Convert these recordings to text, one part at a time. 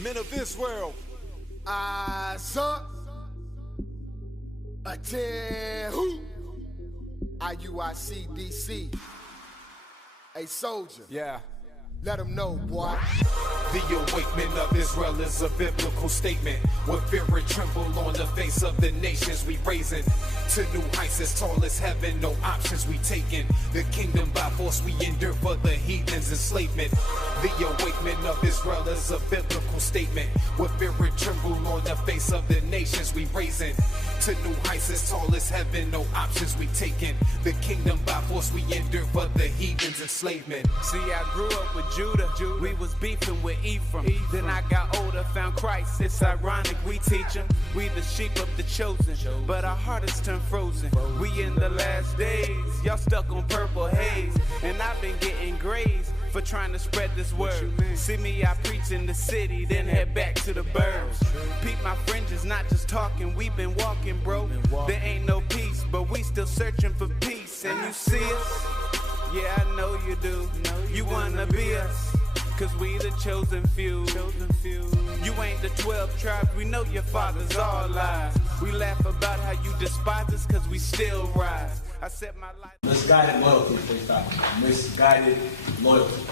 Men of this world. Asa. Atehu. IUIC DC. A soldier. Yeah. Let them know, boy. The awakening of Israel is a biblical statement. With fear and tremble on the face of the nations we raising. To new heights as tall as heaven, no options we taking. The kingdom by force we endure for the heathens' enslavement. The awakening of Israel is a biblical statement. With fear and tremble on the face of the nations we raising. To new heights as tall as heaven, no options we taking. The kingdom by force we endure for the heathens' enslavement. See, I grew up with Judah. We was beefing with Ephraim. Then I got older, found Christ. It's ironic, we teach him. We the sheep of the chosen, but our heart is turned frozen. We in the last days, y'all stuck on purple haze. And I've been getting grazed for trying to spread this word. See me, I preach in the city, then head back to the burbs. Peep my fringes, not just talking, we been walking, bro. There ain't no peace, but we still searching for peace. And you see us? Yeah, I know you do. You wanna be us, cause we the chosen few. You ain't the 12 tribes, we know your fathers all lies. We laugh about how you despise us, cause we still rise. I set my life. Misguided loyalty, please stop. Misguided loyalty.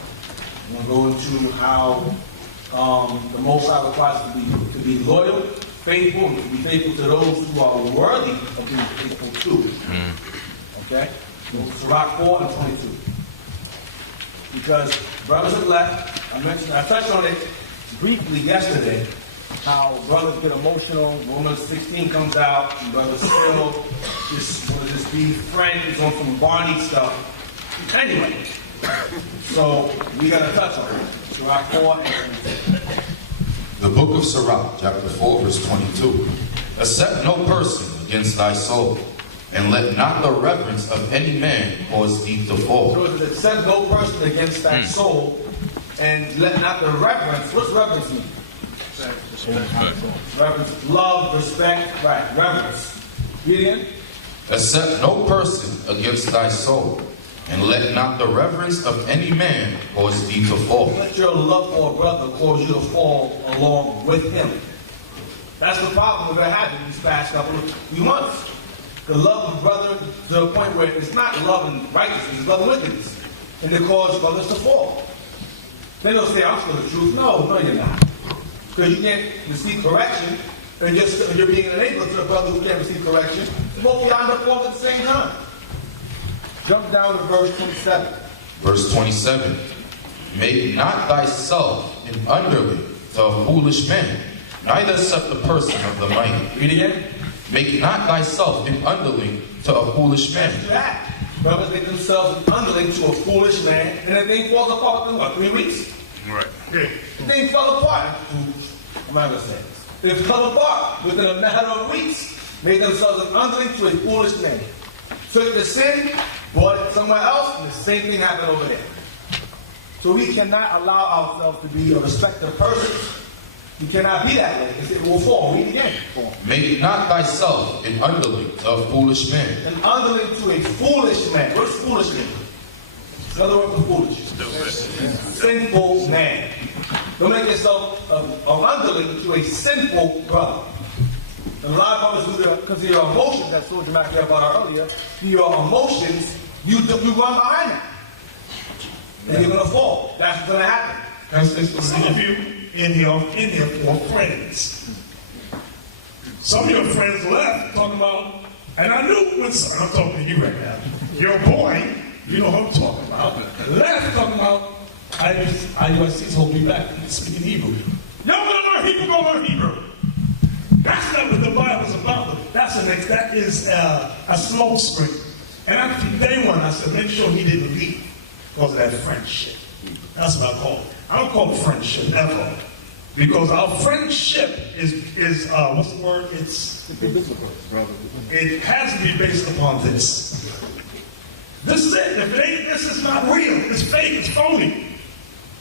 I'm gonna go into how the Most High requires us to be loyal, faithful, and to be faithful to those who are worthy of being faithful to. Okay? Sirach 4 and 22. Because brothers have left. I touched on it briefly yesterday, how brothers get emotional. Romans 16 comes out, and brothers still just want to just be friends on some Barney stuff. Anyway, so we got to touch on it. Sirach 4 and 22. The book of Sirach, chapter 4, verse 22. Accept no person against thy soul, and let not the reverence of any man cause thee to fall. So it accept no person against thy soul, and let not the reverence. What's reverence mean? Reverence, love, respect, right? Reverence. Read again. Accept no person against thy soul, and let not the reverence of any man cause thee to fall. Let your love for a brother cause you to fall along with him. That's the problem we're going to have in these past couple of months. The love of brother to the point where it's not love and righteousness, it's love and wickedness. And it causes brothers to fall. They don't say, I'm still the truth. No, you're not. Because you can't receive correction, and you're being an enabler to the brother who can't receive correction. Both you end up falling at the same time. Jump down to verse 27. Verse 27. Make not thyself an underling to a foolish man, neither accept the person of the mighty. Read again. Make not thyself an underling to a foolish man. That's that. Brothers make themselves an underling to a foolish man, and the thing falls apart in what, 3 weeks? Right. The thing fell apart. I'm not going to say this. It fell apart within a matter of weeks. Made themselves an underling to a foolish man. Took the sin, brought it somewhere else, and the same thing happened over there. So we cannot allow ourselves to be a respected person. You cannot be that way. It will fall. Read again. Make not thyself an underling to a foolish man. An underling to a foolish man. What's foolish man? Another word for foolish. Sinful man. Don't make yourself an underling to a sinful brother. And a lot of brothers do that because of your emotions, that Soldier Mac about earlier. Your emotions, you run behind them. And you're going to fall. That's what's going to happen. That's some of you in here for friends. Some of your friends left talking about, and I knew when I'm talking to you right now. Your boy, you know what I'm talking about, left talking about, IUIC told me back speaking Hebrew. Y'all gonna learn Hebrew, go learn Hebrew. That's not what the Bible's about. That is a smoke screen. And from day one, I said, make sure he didn't leave because of that friendship. That's what I call it. I don't call it friendship ever. Because our friendship is what's the word? It has to be based upon this. This is it. If it ain't, this is not real. It's fake. It's phony.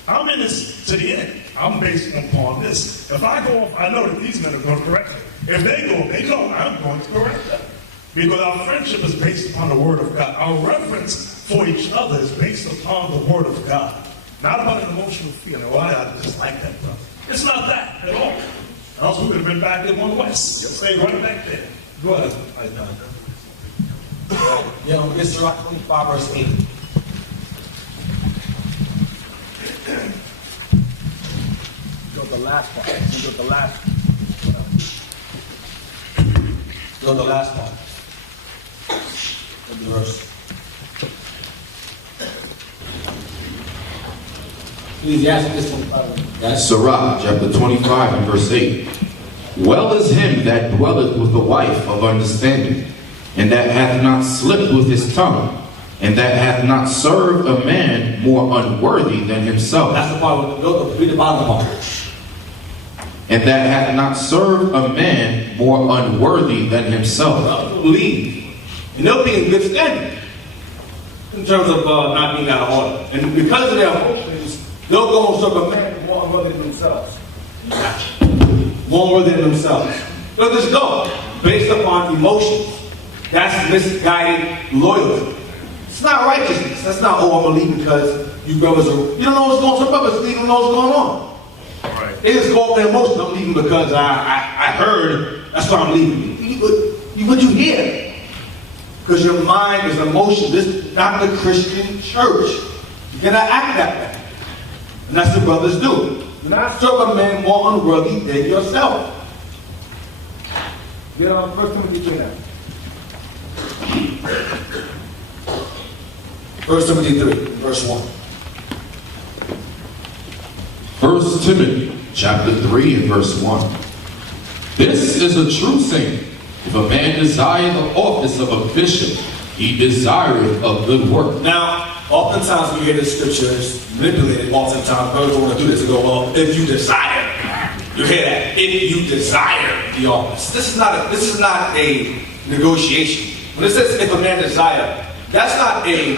I'm in this to the end. I'm based upon this. If I go off, I know that these men are going to correct me. If they go, they know I'm going to correct them. Because our friendship is based upon the Word of God. Our reverence for each other is based upon the Word of God. Not about an emotional feeling. Well, I just like that brother. It's not that at all. Or else we would have been back in one west. Stay right back there. Go ahead. Israel 25 verse 8. Go to the last part. Go to the last. Go to the last part. Of the verse. Ecclesiastes 25. That's Sirach, chapter 25 and verse 8. Well is him that dwelleth with the wife of understanding, and that hath not slipped with his tongue, and that hath not served a man more unworthy than himself. That's the part. Read the bottom part. And that hath not served a man more unworthy than himself. Believe. And they'll be in good standing in terms of not being out of order. And because of their emotions, they'll go and serve a man more unworthy than themselves. More unworthy than themselves. They'll just go based upon emotions. That's misguided loyalty. It's not righteousness. That's not, oh, I'm going to leave because you brothers are, you don't know what's going on. Some brothers leave, don't know what's going on. Right. They just go off their emotions. I'm leaving because I heard, that's why I'm leaving. What you hear? Because your mind is emotion. This is not the Christian church. You cannot act that way. And that's what brothers do. Do not serve a man more unworthy than yourself. Get on 1 Timothy 3 now. 1 Timothy 3, verse 1. 1 Timothy chapter 3 and verse 1. This is a true saying. If a man desire the office of a bishop, he desireth a good work. Now, oftentimes we hear this scripture is manipulated. Oftentimes, brothers don't want to do this and go, well, if you desire. You hear that? If you desire the office. This is not a negotiation. When it says if a man desire, that's not a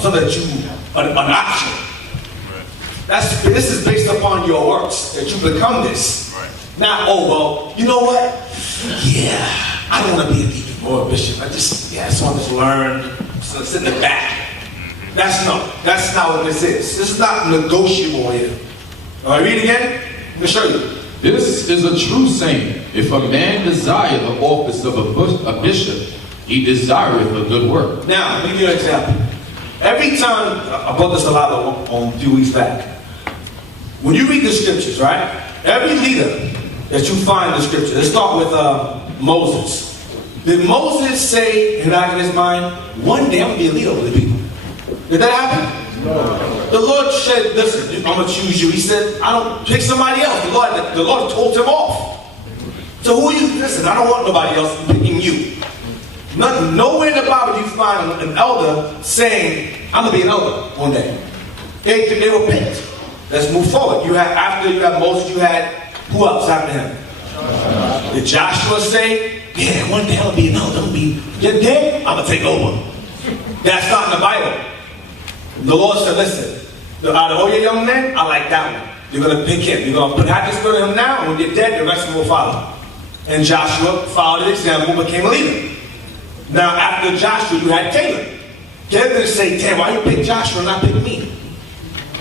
something that you an option. This is based upon your works that you become this. Right. Not, oh well, you know what? Yeah, I don't want to be a deacon or a bishop. I just want to learn, so sit in the back. That's not what this is. This is not negotiable here. All right, read it again. Let me show you. This is a true saying. If a man desire the office of a bishop, he desireth a good work. Now, let me give you an example. Every time, I brought this a lot on a few weeks back. When you read the scriptures, right? Every leader that you find in the scripture, let's start with Moses. Did Moses say in the back of his mind, one day I'm going to be a leader over the people? Did that happen? No. The Lord said, listen, I'm going to choose you. He said, I don't pick somebody else. The Lord told him off. So who are you? Listen, I don't want nobody else picking you. Nowhere in the Bible do you find an elder saying, I'm going to be an elder one day. They were picked. Let's move forward. After you had Moses, you had who else after him? Did Joshua say, yeah, one day I'll be an elder. I'm going to take over. That's not in the Bible. The Lord said, listen, out of all your young men, I like that one. You're going to pick him. You're going to have the spirit of him now, and when you're dead, the rest of them will follow. And Joshua followed the example, became a leader. Now, after Joshua, you had Caleb. Caleb didn't say, damn, why you pick Joshua and not pick me?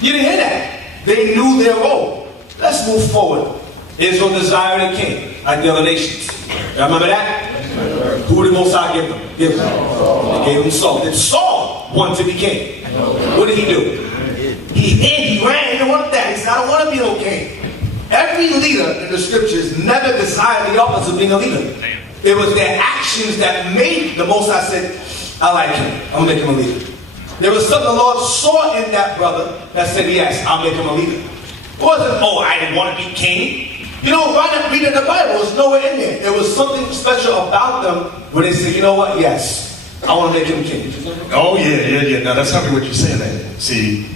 You didn't hear that. They knew their role. Let's move forward. Israel desired a king, like the other nations. You remember that? Who did Most High give them? They gave him Saul. Did Saul want to be king? What did he do? He hid, he ran, he didn't want that. He said, I don't want to be no king. Every leader in the scriptures never desired the office of being a leader. It was their actions that made the Most High said, I like him. I'm going to make him a leader. There was something the Lord saw in that brother that said, yes, I'll make him a leader. It wasn't, oh, I didn't want to be king. You know, reading the Bible, it was nowhere in there. There was something special about them where they said, you know what, yes, I want to make him king. Oh, yeah. Now, that's not what you're saying there. See,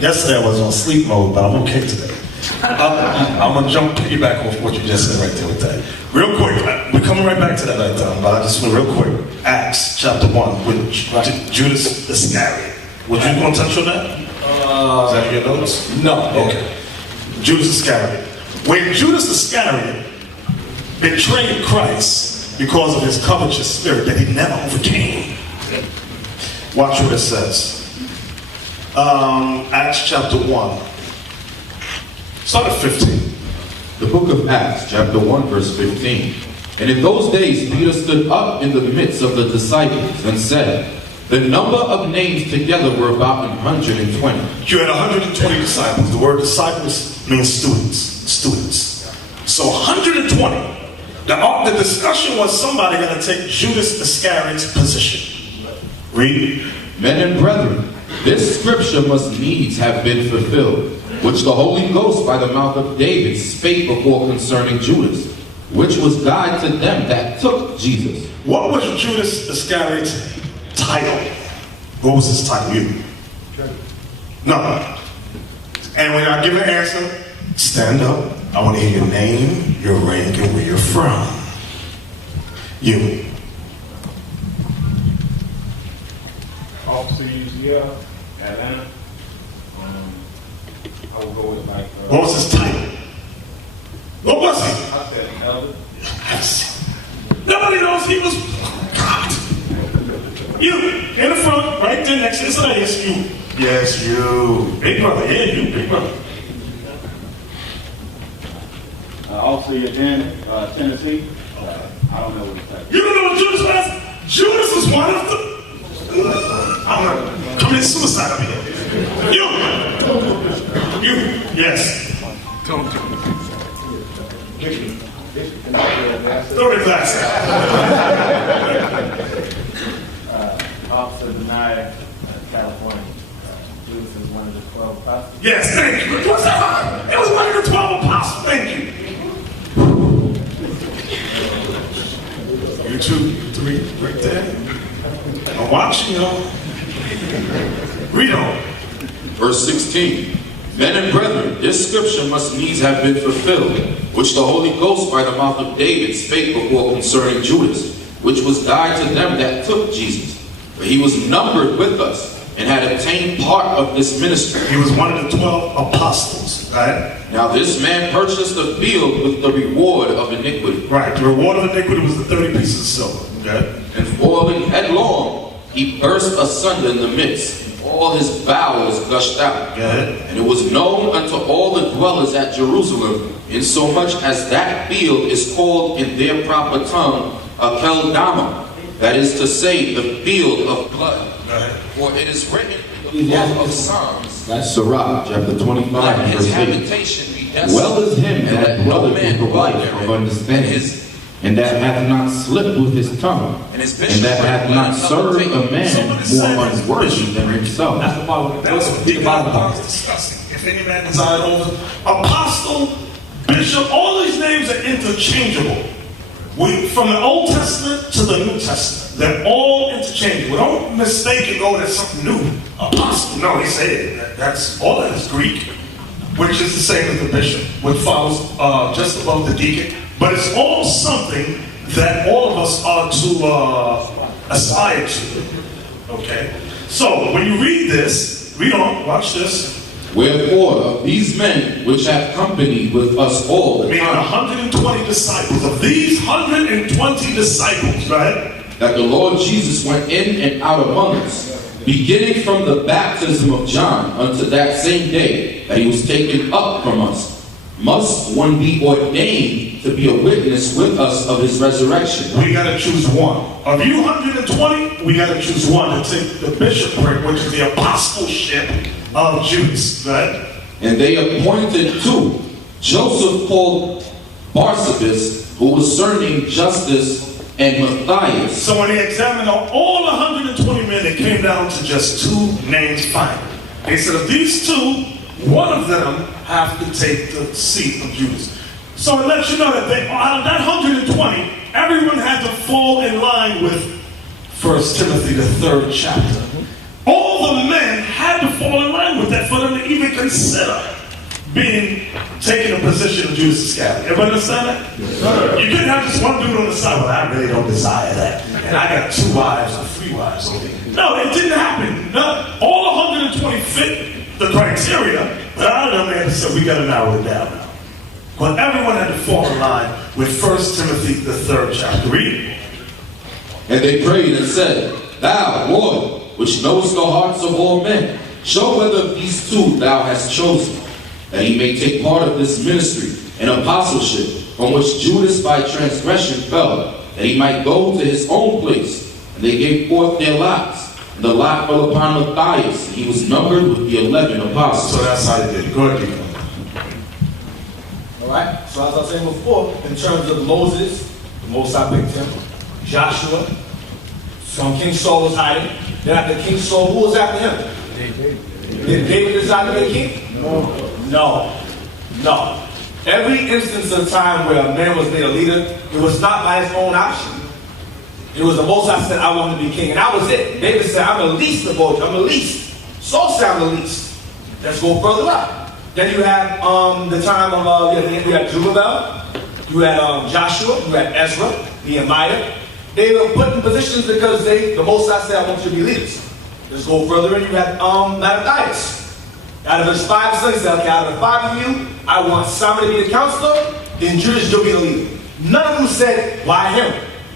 yesterday I was on sleep mode, but I'm okay today. I'm going to piggyback off what you just said right there with that. Real quick, we're coming right back to that right now, but I just want real quick. Acts chapter 1 with Judas Iscariot. Was you going to touch on that? Is that in your notes? No. Okay. Judas Iscariot. When Judas Iscariot betrayed Christ because of his covetous spirit that he never overcame. Watch what it says. Acts chapter 1. Start at 15. The book of Acts, chapter 1, verse 15. And in those days Peter stood up in the midst of the disciples and said, the number of names together were about 120. You had 120 disciples. The word disciples means students. Students. So 120. The discussion was somebody going to take Judas Iscariot's position. Read. Men and brethren, this scripture must needs have been fulfilled, which the Holy Ghost by the mouth of David spake before concerning Judas, which was guide to them that took Jesus. What was Judas Iscariot's title? What was his title? You? No. And when I give an answer, stand up. I want to hear your name, your rank, and where you're from. You. Officer UCL, Atlanta. I would go with like. What was his title? What was he? I said elder. Yes. Nobody knows he was. God. You in the front, right there next to this lady. Yes, you. Yes, you. Big brother. Yeah, you. Big brother. Officer Eugene, Tennessee. I don't know what his title. You don't know what Judas was? Judas was one of the. I'm not committing suicide over here. You. Yes. Don't do Throw the glass. Officer Denied, California. Judas is one of the 12 apostles. Yes, thank you. What's that? It was one of the 12 apostles. Thank you. You 2, 3, right there. I'm watching y'all. Read on. Verse 16. Men and brethren, this scripture must needs have been fulfilled, which the Holy Ghost by the mouth of David spake before concerning Judas, which was guide to them that took Jesus. For he was numbered with us, and had obtained part of this ministry. He was one of the 12 apostles, right? Now this man purchased the field with the reward of iniquity. Right, the reward of iniquity was the 30 pieces of silver, okay? And falling headlong, he burst asunder in the midst. All his bowels gushed out. Okay. And it was known unto all the dwellers at Jerusalem, insomuch as that field is called in their proper tongue Akeldama, that is to say, the field of blood. For it is written in the book of Psalms, Sirach, chapter 25, Let his verse 8. habitation be desolate, Well is him and that let no dwelleth man with the dwell wife therein, of understanding, and that hath not slipped with his tongue, and his and that hath not served a man more unworthy than himself. That's the part. That was what the Bible was discussing. If any man desire over apostle, bishop, all these names are interchangeable. From the Old Testament to the New Testament, they're all interchangeable. Don't mistake it. Oh, that's something new. Apostle. No, he said that's all that is Greek, which is the same as the bishop, which follows just above the deacon. But it's all something that all of us are to aspire to. Okay? So, when you read this, read on, watch this. Wherefore, of these men which have company with us all the Meaning time, 120 disciples. Of these 120 disciples, right? that the Lord Jesus went in and out among us, beginning from the baptism of John unto that same day that he was taken up from us, must one be ordained to be a witness with us of his resurrection. We got to choose one. Of you 120, we got to choose one to take the bishopric, which is the apostleship of Judas, right? And they appointed two, Joseph called Barsabas, who was surnamed Justus, and Matthias. So when they examined all 120 men, it came down to just two names finally. They said of these two, one of them have to take the seat of Judas. So it lets you know that out of that 120, everyone had to fall in line with 1 Timothy, the 3rd chapter. All the men had to fall in line with that for them to even consider taking a position of Judas Iscariot. Everybody understand that? Yes, you couldn't have just one dude on the side. Well, I really don't desire that. And I got 2 wives or 3 wives. No, it didn't happen. No, all 120 fit the criteria, but out of them, they had to say, we got to narrow it down now. But everyone had to fall in line with 1 Timothy, the 3rd chapter. Read. And they prayed and said, Thou, Lord, which knowest the hearts of all men, show whether of these two thou hast chosen, that he may take part of this ministry and apostleship, from which Judas by transgression fell, that he might go to his own place. And they gave forth their lots. And the lot fell upon Matthias, and he was numbered with the 11 apostles. So that's how they did it. Go ahead, Deacon. All right. So as I was saying before, in terms of Moses, the Most High picked him. Joshua, from King Saul was hiding. Then after King Saul, who was after him? Did David decide to be king? No. Every instance of time where a man was made a leader, it was not by his own option. It was the Most High said, I want to be king. And that was it. David said, I'm the least of both. I'm the least. Saul said, I'm the least. Let's go further up. Then you have the time of, you had Zerubbabel, you had Joshua, you had Ezra, Nehemiah. They were put in positions because the Most High said, I want you to be leaders. Let's go further in. You had Matthias. Out of his 5 sons, he said, okay, out of the 5 of you, I want Simon to be the counselor, then Judas, you'll be the leader. None of them said, why him?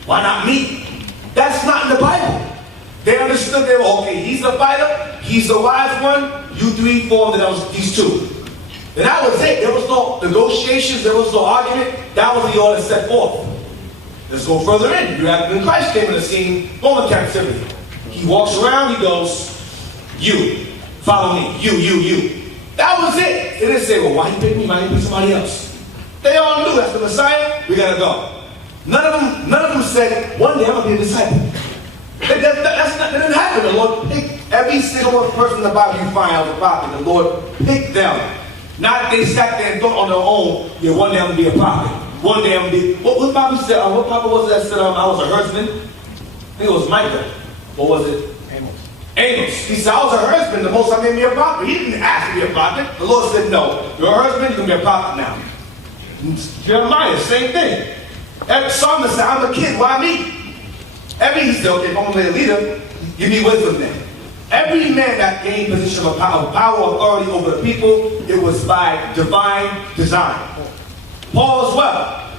Why not me? That's not in the Bible. They understood they were, okay, he's the fighter, he's the wise one, you 3, 4, and then that was these 2. And that was it. There was no negotiations, there was no argument. That was the order set forth. Let's go further in. You have when Christ came in the scene, Roman captivity. He walks around, he goes, you, follow me, you. That was it. They didn't say, well, why you pick me, why you pick somebody else? They all knew that's the Messiah, we gotta go. None of them said, one day I'm gonna be a disciple. That didn't happen. The Lord picked every single one person in the Bible you find as a prophet. The Lord picked them. Not they sat there and thought on their own, yeah, one day I'm gonna be a prophet. One day I'm gonna be. What Bible said? What prophet was that said I was a herdsman? I think it was Micah. What was it? Amos. He said, I was a herdsman. The Most High made me a prophet. He didn't ask to be a prophet. The Lord said, no. You're a herdsman. You're gonna be a prophet now. Jeremiah, same thing. Every psalmist said, I'm a kid. Why me? He said, okay, if I'm gonna be a leader, give me wisdom then. Every man that gained position of power, authority over the people, it was by divine design. Paul as well.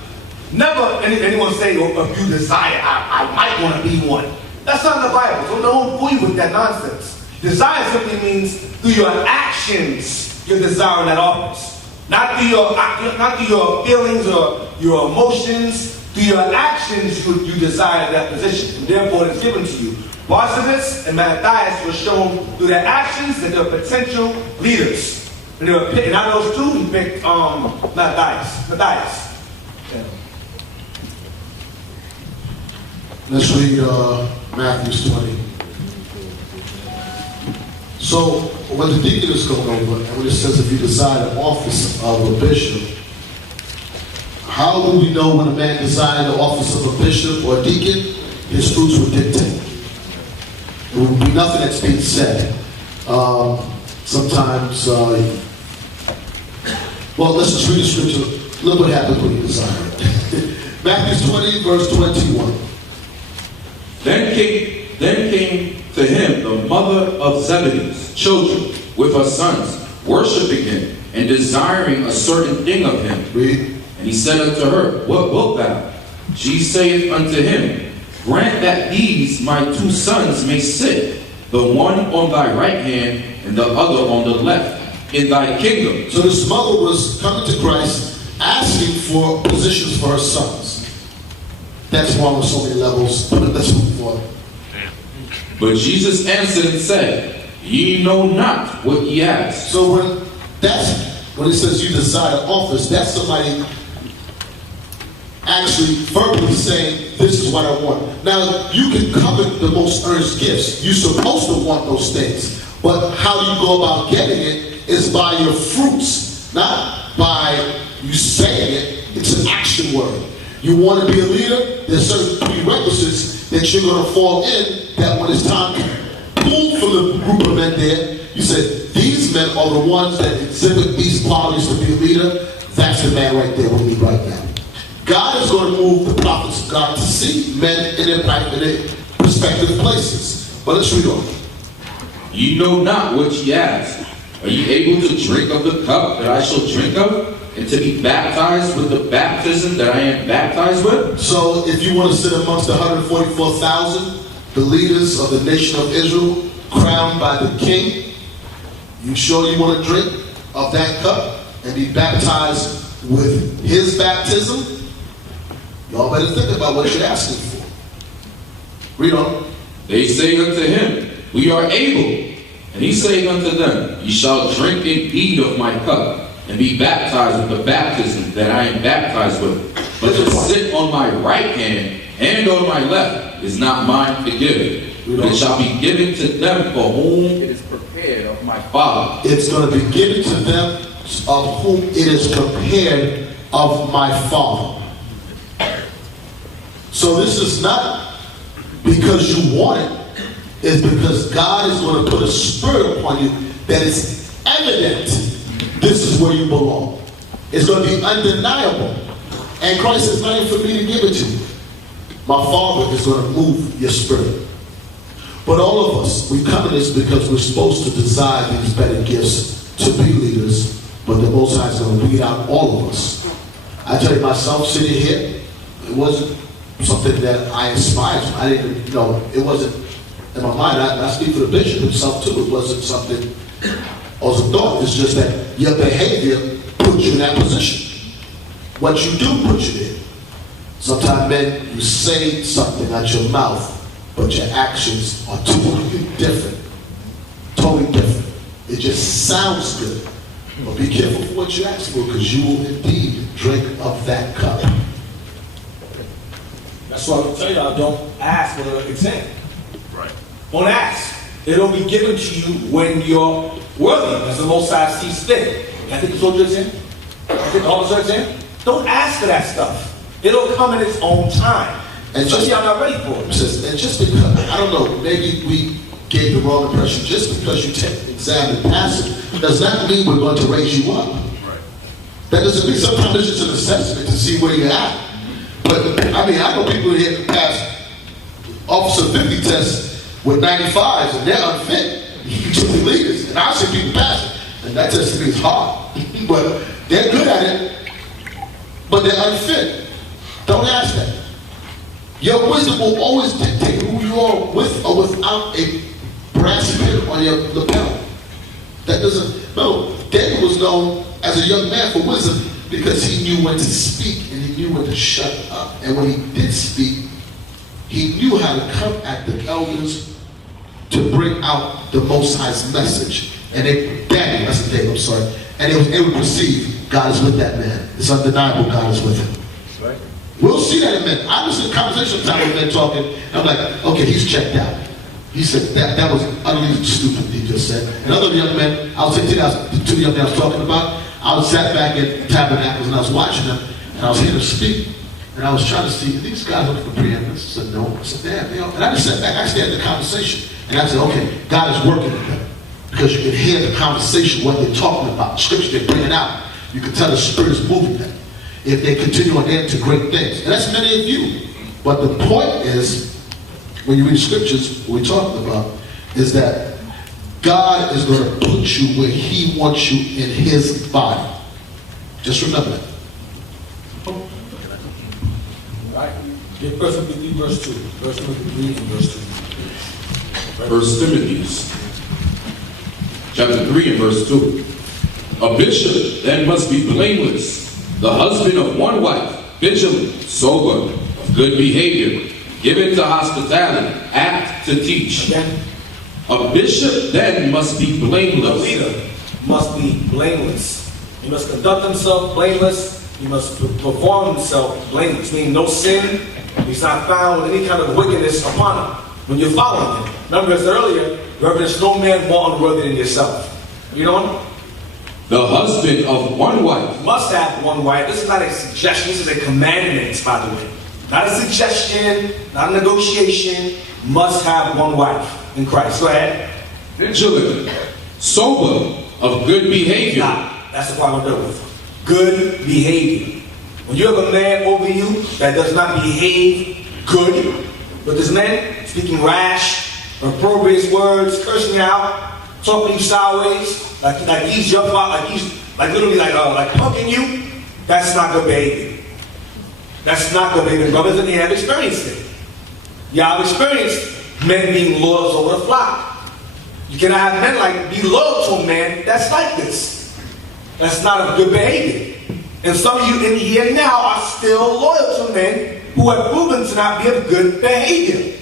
Never anyone say, oh, if you desire, I might want to be one. That's not in the Bible, so don't fool you with that nonsense. Desire simply means through your actions, you're desiring that office. Not through your feelings or your emotions. Through your actions, you desire that position. And therefore, it's given to you. Barnabas and Matthias were shown through their actions that they're potential leaders. And they were picked, and out of those 2, he picked Matthias. Yeah. Let's read Matthew 20. So, when the deacon is going over, and when it says if you desire the office of a bishop, how do we know when a man desired the office of a bishop or a deacon? His fruits would dictate. There would be nothing that's being said. Sometimes, well, let's just read the scripture. Look what happens when you desire it. Matthew 20, verse 21. Then came to him the mother of Zebedee's children with her sons, worshiping him and desiring a certain thing of him. Read. And he said unto her, what wilt thou? She saith unto him, grant that these my 2 sons may sit, the one on thy right hand and the other on the left, in thy kingdom. So this mother was coming to Christ, asking for positions for her sons. That's wrong on so many levels. Let's move forward. But Jesus answered and said, ye know not what ye ask. So when it says you desire office, that's somebody actually verbally saying, this is what I want. Now, you can covet the most earnest gifts. You're supposed to want those things. But how you go about getting it is by your fruits, not by you saying it. It's an action word. You want to be a leader, there's certain prerequisites that you're going to fall in, that when it's time to pull from the group of men there, you said, these men are the ones that exhibit these qualities to be a leader. That's the man right there we need right now. God is going to move the prophets of God to see men in their respective places. But let's read on. Ye know not what ye ask. Are ye able to drink of the cup that I shall drink of? And to be baptized with the baptism that I am baptized with? So if you want to sit amongst the 144,000, the leaders of the nation of Israel, crowned by the king, you sure you want to drink of that cup? and be baptized with his baptism, y'all better think about what you're asking for. Read on. They say unto him, We are able. And he saith unto them, Ye shall drink indeed of my cup, and be baptized with the baptism that I am baptized with. But to sit on my right hand and on my left is not mine to give, but it shall be given to them for whom it is prepared of my Father. It's going to be given to them of whom it is prepared of my Father. So this is not because you want it. It's because God is going to put a spirit upon you that is evident. This is where you belong. It's going to be undeniable. And Christ says, not even for me to give it to you. My Father is going to move your spirit. But all of us, we come to this because we're supposed to desire these better gifts to be leaders, but the Most High is going to weed out all of us. I tell you, myself sitting here, it wasn't something that I aspired to. I didn't, it wasn't in my mind. I speak for the bishop himself too. It wasn't something I was a thought. It's just that your behavior puts you in that position. What you do puts you there. Sometimes, man, you say something out your mouth, but your actions are totally different. Totally different. It just sounds good. But be careful for what you ask for, because you will indeed drink of that cup. That's why I tell y'all, don't ask for the exam. Right. Don't ask. It'll be given to you when you're worthy, as the Most High sees fit. I think the soldier's in. I think all the soldiers in. Don't ask for that stuff. It'll come in its own time. And just y'all not ready for it. And just because, I don't know, maybe we gave the wrong impression. Just because you take the exam and pass it, does not mean we're going to raise you up. Right. That doesn't mean, sometimes it's just an assessment to see where you're at. But, I know people here that pass Officer 50 tests with 95s and they're unfit to be leaders. And I've seen people pass it. And that test to me is hard. But they're good at it, but they're unfit. Don't ask that. Your wisdom will always dictate who you are with or without a brass pin on your lapel. That doesn't, no. David was known as a young man for wisdom because he knew when to speak and he knew when to shut up. And when he did speak, he knew how to come at the elders to bring out the Most High's message. And Daniel, that's the name, I'm sorry. And they was able to perceive God is with that man. It's undeniable God is with him. Right. We'll see that in a minute. I was in a conversation time with men talking, and I'm like, okay, he's checked out. He said, that was utterly stupid, he just said. Another young man, I was saying the two young men I was talking about, I was sat back at Tabernacles and I was watching them, and I was hearing them speak. And I was trying to see, are these guys looking for preeminence? I said, no. I said, damn, And I just sat back, I stayed at the conversation. And I said, okay, God is working with them. Because you can hear the conversation, what they're talking about, the scripture they're bringing out. You can tell the Spirit is moving them. If they continue on into great things. And that's many of you. But the point is, when you read scriptures, what we're talking about, is that God is going to put you where he wants you in his body. Just remember that. Right? Get 1 Timothy verse 2. 1 Timothy verse 2. Right. 1 Timothy chapter 3 and verse 2. A bishop then must be blameless, the husband of one wife, vigilant, sober, of good behavior, given to hospitality, apt to teach. Again. A bishop then must be blameless. A leader must be blameless. He must conduct himself blameless. He must perform himself blameless, meaning no sin. He's not found with any kind of wickedness upon him. When you're following him. Remember, as earlier, there's no man more unworthy than yourself. You know? The husband of one wife. Must have one wife. This is not a suggestion. This is a commandment, by the way. Not a suggestion, not a negotiation. Must have one wife in Christ. Go ahead. Vigilant, sober, of good behavior. That's the part I'm dealing with. Good behavior. When you have a man over you that does not behave good, but this man speaking rash, opprobrious words, cursing you out, talking to you sideways, like he's your father, like he's literally like punking you, that's not good behavior. That's not good behavior, brothers, and you have experienced it. Y'all have experienced men being lords over the flock. You cannot have men be loyal to a man that's like this. That's not a good behavior. And some of you in here now are still loyal to men who have proven to not be of good behavior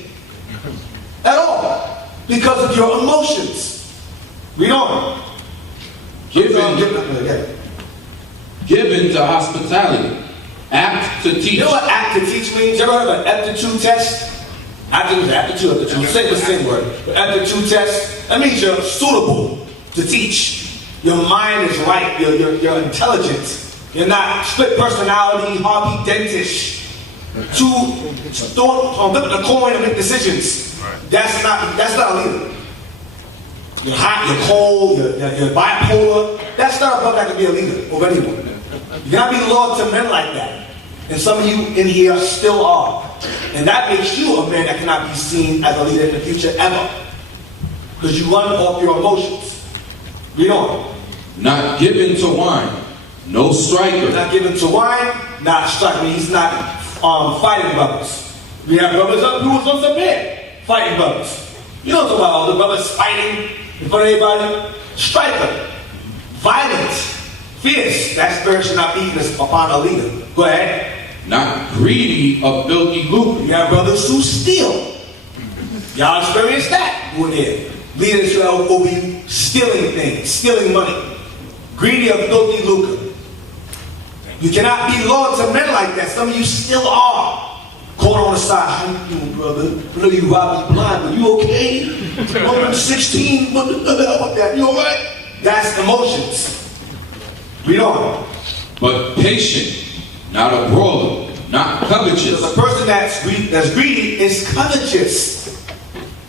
at all because of your emotions. Read on. Given to hospitality. Apt to teach. You know what apt to teach means? You ever heard of an aptitude test? Aptitude. Say the same word. Aptitude test. That means you're suitable to teach. Your mind is right. You're intelligent. You're not split personality, Harvey Dentish. Flip the coin and make decisions. That's not a leader. You're hot, you're cold, you're bipolar. That's not a brother that can be a leader over anyone. You cannot be loyal to men like that. And some of you in here still are. And that makes you a man that cannot be seen as a leader in the future ever. Because you run off your emotions. Read on. Not given to wine. No striker. Not given to wine, not striking. He's not fighting brothers. We have brothers who was on some here fighting brothers. You don't talk about all the brothers fighting in front of everybody. Striker. Violent. Fierce. That spirit should not be upon a leader. Go ahead. Not greedy of filthy lucre. You have brothers who steal. Y'all experience that who are there. Leaders who are over you stealing things, stealing money. Greedy of filthy lucre. You cannot be loyal to men like that. Some of you still are. Caught on the side. How you doing, brother? I know you robbed me blind, but you okay? I'm 16, what the hell with that? You alright? That's emotions. Read on. But patient, not a brawler, not covetous. Because a person that's greedy is covetous.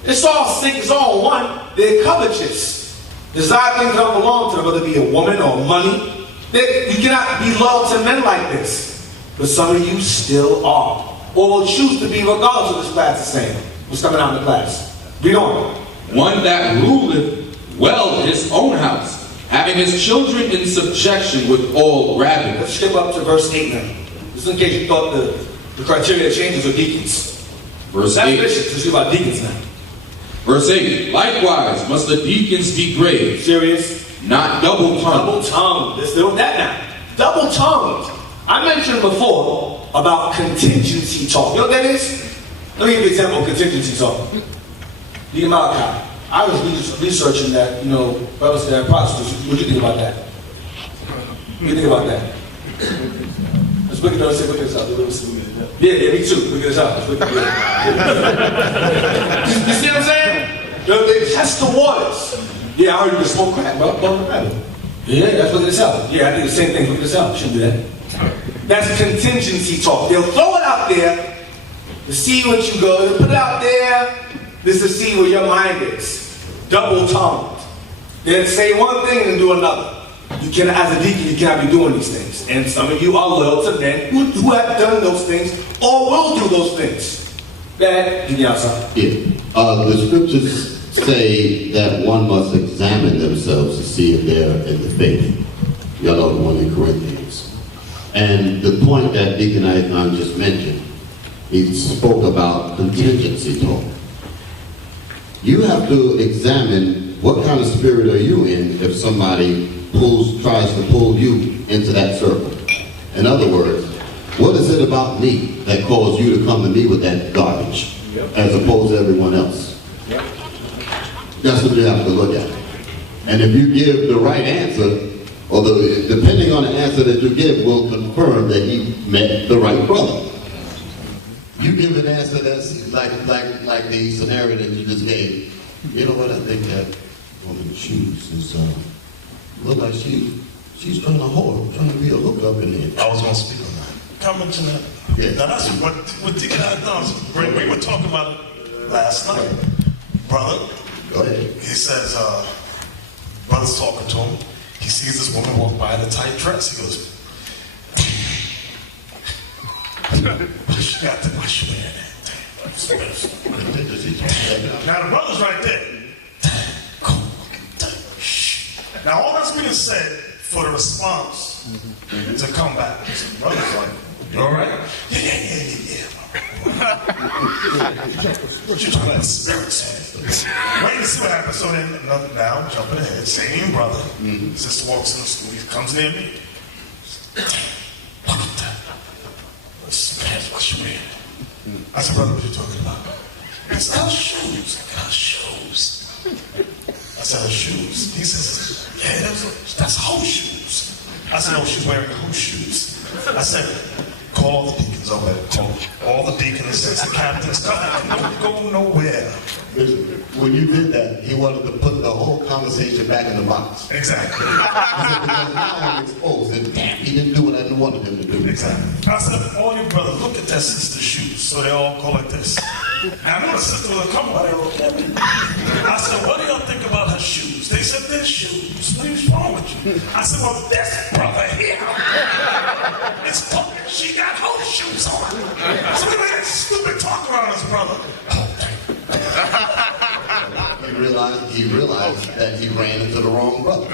It's all sick, it's all one. They're covetous. Desire things that don't belong to them, whether it be a woman or money. You cannot be loyal to men like this. But some of you still are. Or will choose to be regardless of this class is saying. What's coming out in the class? Read on. One that ruleth well his own house, having his children in subjection with all gravity. Let's skip up to verse 8 now. Just in case you thought the criteria changes are deacons. Verse 8. That's bishops. Let's see about deacons now. Verse 8. Likewise must the deacons be grave. Serious? Not double-tongued. Double-tongued. Let's deal with that now. Double-tongued. I mentioned before about contingency talk. You know what that is? Let me give you an example of contingency talk. Deacon Malachi. I was researching that, brothers that are prostitutes. What do you think about that? What do you think about that? Let's look at those. Look at this up. Yeah, me too. Look at this up. You see what I'm saying? They test the waters. Yeah, I heard you can smoke crack, bro. Yeah, that's what this up. Yeah, I think the same thing. Look at this up. Shouldn't do that. That's contingency talk. They'll throw it out there to see what you go. They'll put it out there just to see where your mind is. Double-tongued. They'll say one thing and do another. You cannot, as a deacon, you cannot be doing these things. And some of you are loyal to men who have done those things or will do those things. Go ahead. Give me outside. Yeah. The scriptures say that one must examine themselves to see if they're in the faith. Y'all know the one in Corinthians. And the point that Deacon Icon just mentioned, he spoke about contingency talk. You have to examine what kind of spirit are you in if somebody tries to pull you into that circle. In other words, what is it about me that caused you to come to me with that garbage as opposed to everyone else? That's what you have to look at. And if you give the right answer, or depending on the answer that you give will confirm that he met the right brother. You give an answer that's like the scenario that you just gave. You know what, I think that woman's shoes is look like she's trying to be a hookup in there. I was going to speak on that. Comment to that. Yeah. Now that's what Deacon does. We were talking about it last night. Brother, Go ahead. he says, brother's talking to him. He sees this woman walk by in a tight dress. He goes, what's she wearing that? Now the brother's right there. Now all that's being said for the response to come back. So the brother's like, you all right? Yeah. What you talking about? Spirits. Wait to see what happens. So then, now, jumping ahead, same brother. Sister walks in the school. He's comes near me. Look at that. Those pants, what you wearing? I said, brother, what are you talking about? He said, her shoes. Her shoes. I said, her shoes. He says, yeah, that's hoe shoes. I said, oh, she's wearing hoe shoes. I said, call all the deacons over there. Call all the deacons, the captains. Don't go nowhere. When you did that, he wanted to put the whole conversation back in the box. Exactly. Because now I'm exposed, and damn, he didn't do what I wanted him to do. Exactly. I said, all you brothers, look at that sister's shoes. So they all go like this. Now, I know the sister was coming by, they look at me. I said, what do y'all think about her shoes? They said, they're shoes. What is wrong with you? I said, well, this brother here is talking. She got hoe shoes on. So we had stupid talk around this brother. He realized that he ran into the wrong brother.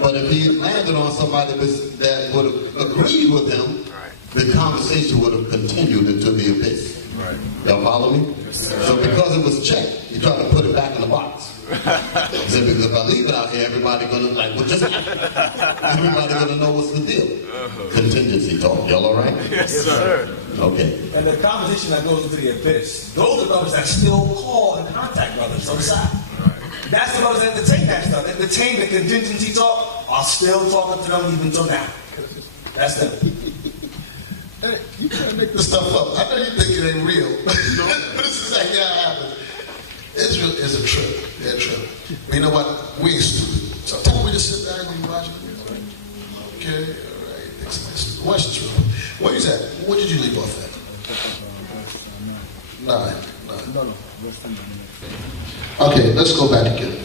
But if he landed on somebody that would have agreed with him, the conversation would have continued into the abyss. Right. Y'all follow me? So because it was checked, he tried to put it back in the box. He said, because if I leave it out here, everybody gonna like what just happened. Everybody gonna know what's the deal. Contingency talk. Y'all all right? Yes, sir. Okay. And the conversation that goes into the abyss, those are brothers that still call and contact brothers on the side. That's the brothers that entertain that stuff. Entertain the contingency talk, are still talking to them even till now. That's them. Hey, you can't make this stuff up. I know you think it ain't real. But this is exactly how it happens. Israel is a trip. They're a trip. But you know what? We ain't stupid. Sometimes we just sit back and watch it. Okay, all right. Next question. What you said? What did you leave off at? 9. No. Okay, let's go back again.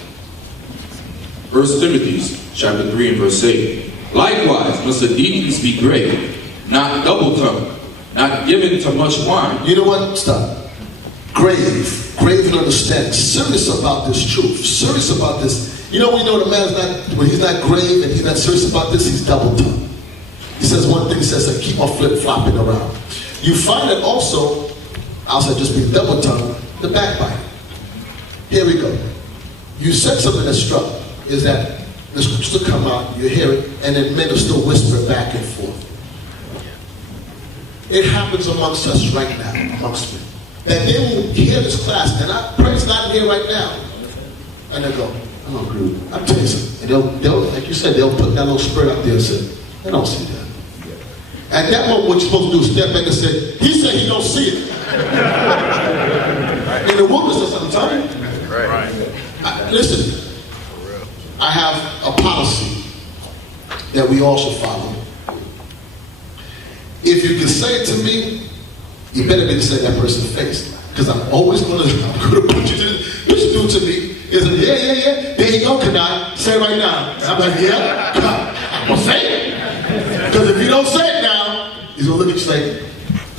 1 Timothy chapter 3 and verse 8. Likewise must the deacons be grave, not double-tongued, not given to much wine. You know what? Stop. Grave and understanding. Serious about this truth. Serious about this. You know, we know the man's not, when he's not grave and he's not serious about this, he's double-tongued. He says one thing, he says, keep on flip-flopping around. You find it also, outside just being double-tongued, the backbite. Here we go. You said something that struck, is that the scriptures will come out, you hear it, and then men will still whisper back and forth. It happens amongst us right now, amongst me. That they will hear this class, and I pray it's not here right now. And they go, I don't agree with you. I'm telling you something. And they'll, like you said, they'll put that little spirit up there and say, they don't see that. At that moment, what you're supposed to do is step back and say, he said he don't see it. In the wilderness, I'm telling you. Right. Listen, I have a policy that we all should follow. If you can say it to me, you better be to say that person's face. Because I'm always going to put you to this. What you do to me is, yeah. There you go, can I? Say it right now. And I'm like, yeah, I'm going to say it. Because if you don't say it now, he's going to look at you like,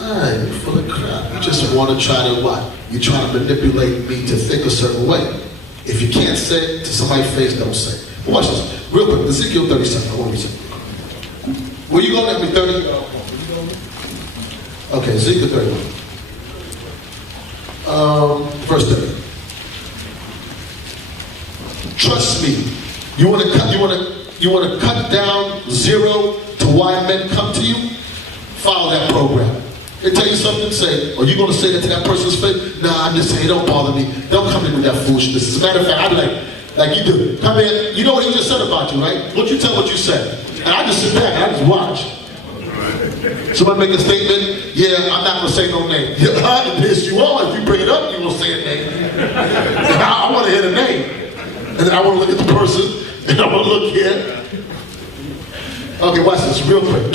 you're full of crap. You just want to try to what? You're trying to manipulate me to think a certain way. If you can't say it to somebody's face, don't say it. Well, watch this. Real quick, Ezekiel 37. I want to read something. Where you going at me, 30? Okay, Ezekiel 31. Verse 30. Trust me. You want to cut down 0 to why men come to you? Follow that program. They tell you something, say, are you going to say that to that person's face? Nah, I'm just saying, don't bother me. Don't come in with that foolishness. As a matter of fact, I'd be like you do. Come in, you know what he just said about you, right? Won't you tell what you said? And I just sit back and I just watch. Somebody make a statement, yeah, I'm not going to say no name. Yes, you are. If you bring it up, you're going to say a name. I want to hear the name. And then I want to look at the person, and I want to look here. Okay, watch this real quick.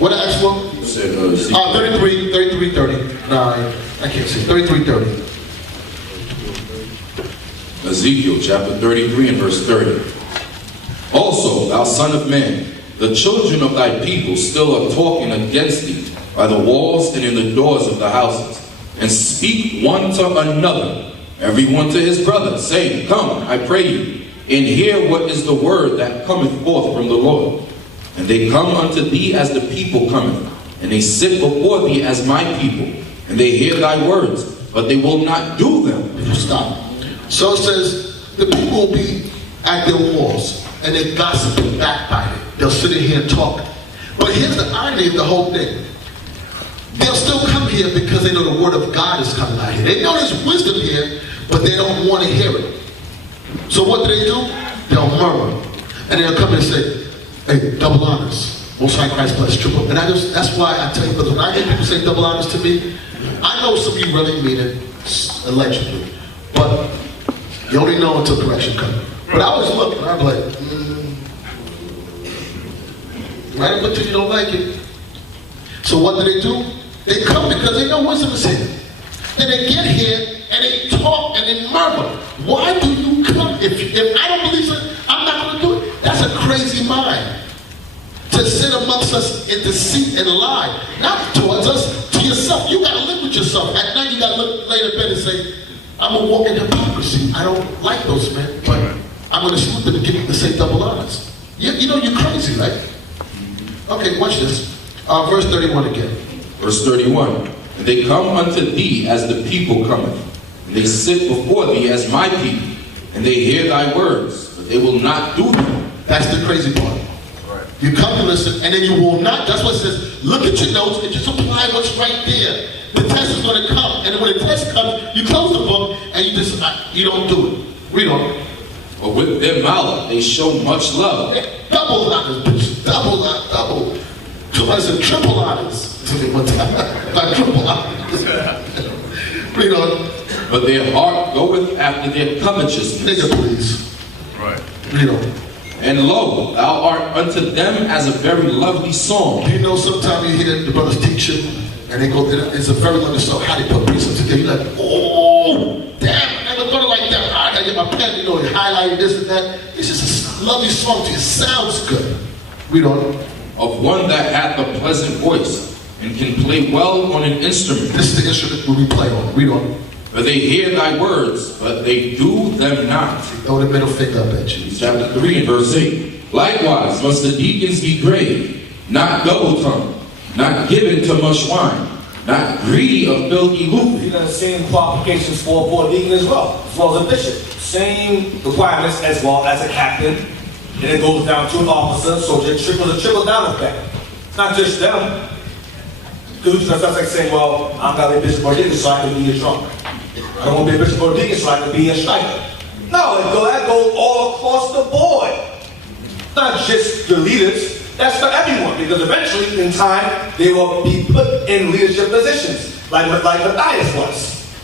What the actual one? 33, 39. I can't see. 33, 30. Ezekiel chapter 33 and verse 30. Also, thou son of man, the children of thy people still are talking against thee by the walls and in the doors of the houses, and speak one to another, every one to his brother, saying, Come, I pray you, and hear what is the word that cometh forth from the Lord. And they come unto thee as the people cometh, and they sit before thee as my people, and they hear thy words, but they will not do them. Stop. So it says, the people will be at their walls. and they gossip and backbite it. They'll sit in here and talk. But here's the irony of the whole thing. They'll still come here because they know the word of God is coming out here. They know there's wisdom here, but they don't want to hear it. So what do? They'll murmur. And they'll come and say, hey, double honors. Most High Christ bless triple. And that's why I tell you, because when I hear people say double honors to me, I know some of you really mean it, allegedly. But you only know until correction comes. But I always look and I'm like, right up until you don't like it. So what do? They come because they know wisdom is here. And they get here and they talk and they murmur. Why do you come? If I don't believe it, I'm not going to do it. That's a crazy mind. To sit amongst us in deceit and lie. Not towards us, to yourself. You got to live with yourself. At night you got to lay in bed and say, I'm going to walk in hypocrisy. I don't like those men, but I'm going to salute them and give them the same double honors. You know you're crazy, right? Okay, watch this. Verse 31 again. Verse 31. And they come unto thee as the people cometh, and they sit before thee as my people, and they hear thy words, but they will not do them. That's the crazy part. Right. You come to listen, and then you will not. That's what it says. Look at your notes and just apply what's right there. The test is going to come, and when the test comes, you close the book and you don't do it. Read on. But with their mouth they show much love. Double honors, bitch. Double. I said triple honors. One time. Like triple honors. Read on. But their heart goeth after their covetousness. Nigga, please. Right. Read on. And lo, thou art unto them as a very lovely song. You know, sometimes you hear the brothers teaching, and they go, it's a very lovely song. How they put precepts together. You're like, oh, damn, I never thought it like that. I gotta get my pen, you highlighting this and that. It's just a lovely song to you. It sounds good. Read on. Of one that hath a pleasant voice, and can play well on an instrument. This is the instrument we play on. Read on. For they hear thy words, but they do them not. Throw the middle finger up at you. Chapter 3 and verse 8. Likewise must the deacons be grave, not double-tongued, not given to much wine, not greedy of filthy lucre. You got the same qualifications for a deacon as well as a bishop. Same requirements as well as a captain. And it goes down to an officer, so it trickle down effect. It's not just them. Because that's like saying, well, I'm not a bishop or deacon so I can be a drunk. I don't want to be a bishop or deacon so I can be a striker. No, that goes all across the board. Not just the leaders, that's for everyone. Because eventually, in time, they will be put in leadership positions, like Matthias was.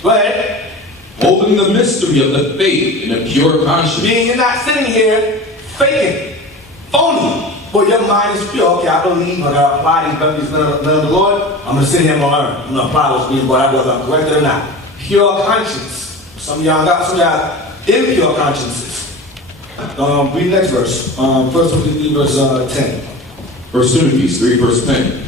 Go ahead. Holding the mystery of the faith in a pure conscience. Meaning you're not sitting here faking, phony. But your mind is pure. Okay, I believe, I'm going to apply these benefits of the Lord. I'm going to sit here and learn. I'm going to apply those things, whether I'm correct or not. Pure conscience. Some of y'all impure consciences. Read the next verse. First Timothy verse 10. 1 Timothy 3 verse 10.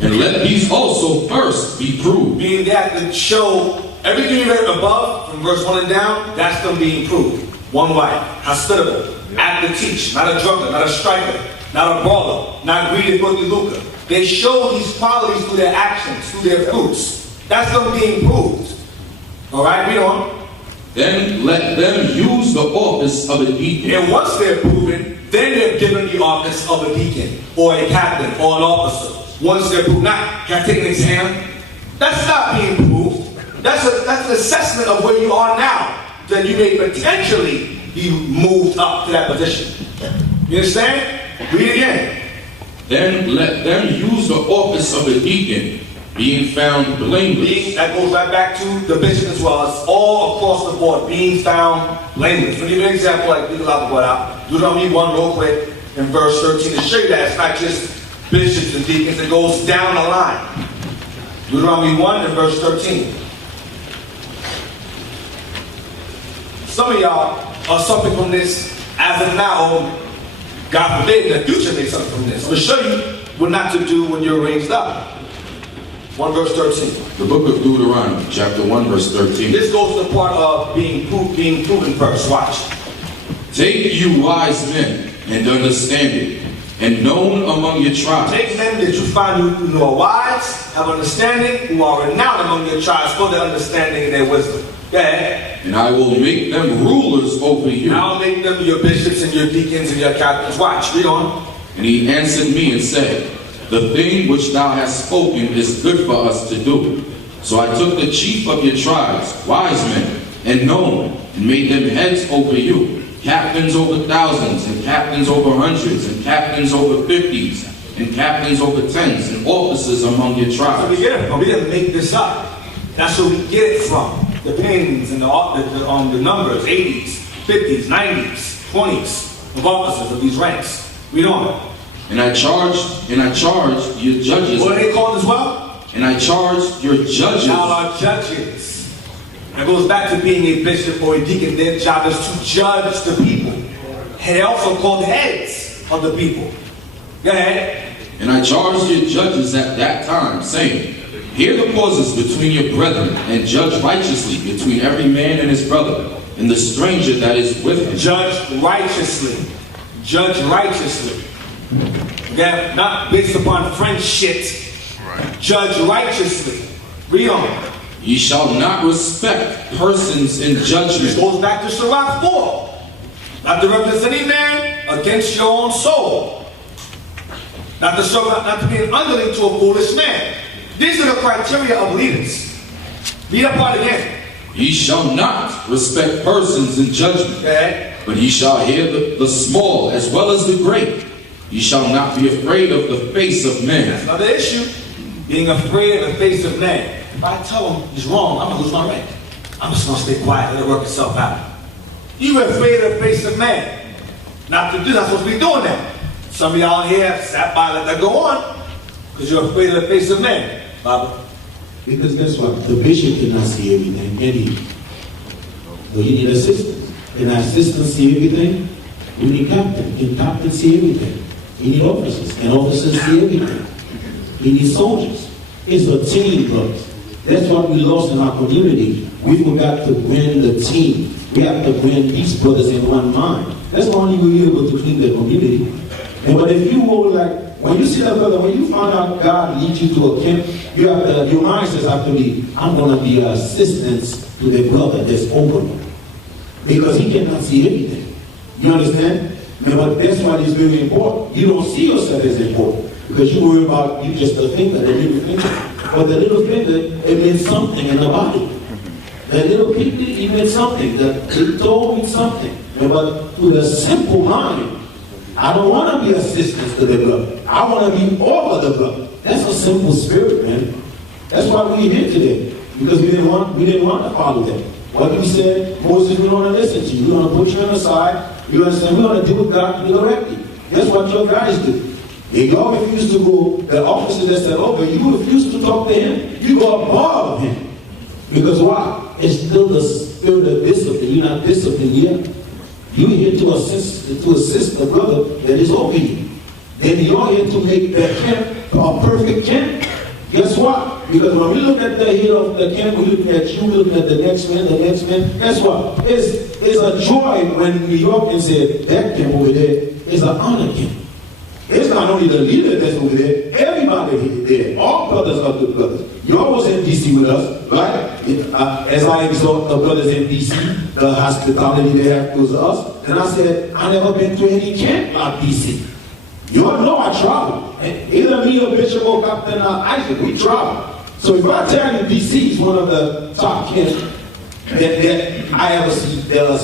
And let these also first be proved. Meaning they have to show everything you read above, from verse 1 and down, that's them being proved. One wife, hospitable, apt to teach, not a drunkard, not a striker, not a brawler, not greedy, filthy lucre. They show these qualities through their actions, through their fruits. That's them being proved. All right, read on. Then let them use the office of a deacon. And once they're proven, then they're given the office of a deacon, or a captain, or an officer. Once they're proved, can I take an exam? That's not being proved. That's an assessment of where you are now. Then you may potentially be moved up to that position. You understand? Read it again. Then let them use the office of a deacon, being found blameless. That goes right back to the bishop as well. It's all across the board, being found blameless. Let me give you an example like we brought out. Deuteronomy 1 real quick in verse 13 to show you that it's not just bishops and deacons, it goes down the line. Deuteronomy 1 and verse 13. Some of y'all are suffering from this as of now. God forbid in the future they suffer from this. I'm going to show you what not to do when you're raised up. 1 verse 13. The book of Deuteronomy, chapter 1, verse 13. This goes to the part of being proven first. Watch. Take you wise men and understand it, and known among your tribes. Take men that you find who are wise, have understanding, who are renowned among your tribes for their understanding and their wisdom. Go ahead. And I will make them rulers over you. I'll make them your bishops and your deacons and your captains. Watch, read on. And he answered me and said, the thing which thou hast spoken is good for us to do. So I took the chief of your tribes, wise men, and known, and made them heads over you, captains over thousands, and captains over hundreds, and captains over 50s, and captains over 10s, and officers among your That's where tribes. we get it from. We didn't make this up. That's where we get it from. The pins and the numbers, 80s, 50s, 90s, 20s of officers of these ranks. Read on. And I charged your judges. What are they called as well? And I charged your judges. Now our judges. It goes back to being a bishop or a deacon. Their job is to judge the people. And they also called heads of the people. Go ahead. And I charged your judges at that time, saying, hear the causes between your brethren, and judge righteously between every man and his brother, and the stranger that is with him. Judge righteously. Judge righteously. Okay? Not based upon French shit. Judge righteously. Read on. Ye shall not respect persons in This judgment. goes back to Sirach 4. Not to represent any man against your own soul. Not to be an underling to a foolish man. These are the criteria of leaders. Read that part again. Ye shall not respect persons in judgment, Okay? but ye shall hear the small as well as the great. Ye shall not be afraid of the face of That's man. another issue. Being afraid of the face of man. If I tell him he's wrong, I'm going to lose my rank. I'm just going to stay quiet, let it work itself out. You're afraid of the face of man. Not to do, not supposed to be doing that. Some of y'all here have sat by, let that go on, because you're afraid of the face of man. Baba. Because guess what? The bishop cannot see everything, can he? So you need assistants. Can our assistants see everything? We need captain. Can captain see everything? You need officers. Can officers see everything? We need soldiers. It's a team, brothers. That's what we lost in our community. We forgot to win the team. We have to win these brothers in one mind. That's the only way we're able to clean the community. And but if you go like, when you see that brother, when you find out God leads you to a camp, you have to, your mindset have to be, I'm going to be an assistant to the brother that's over me. Because he cannot see everything. You understand? But that's why it's very important. You don't see yourself as important. Because you worry about, you just a finger, the little finger. But the little finger, it means something in the body. The little finger, it means something. The toe means something. But to the simple mind, I don't want to be assistant to the brother. I want to be over the brother. That's a simple spirit, man. That's why we're here today. Because we didn't want to follow them. What we said, Moses, we don't want to listen to you. We're going to put you on the side. You understand? We're going to deal with God directly. That's what your guys do. If y'all refuse to go, the officer that said, okay, you refuse to talk to him, you go above him. Because why? It's still the spirit of discipline. You're not disciplined yet. You're here to assist the brother that is over you. Then you're here to make the camp a perfect camp. Guess what? Because when we look at the head of the camp, we look at you, we look at the next man. Guess what? It's a joy when New York can say, that camp over there is an honor camp. It's not only the leader that's over there, everybody there. All brothers are good brothers. Y'all was in D.C. with us, right? As I exhort the brothers in D.C., the hospitality they have towards us, and I said, I never been to any camp like D.C. You all know I travel. And either me or Bishop or Captain Isaac, we travel. So if I tell you D.C. is one of the top camps that I ever see, the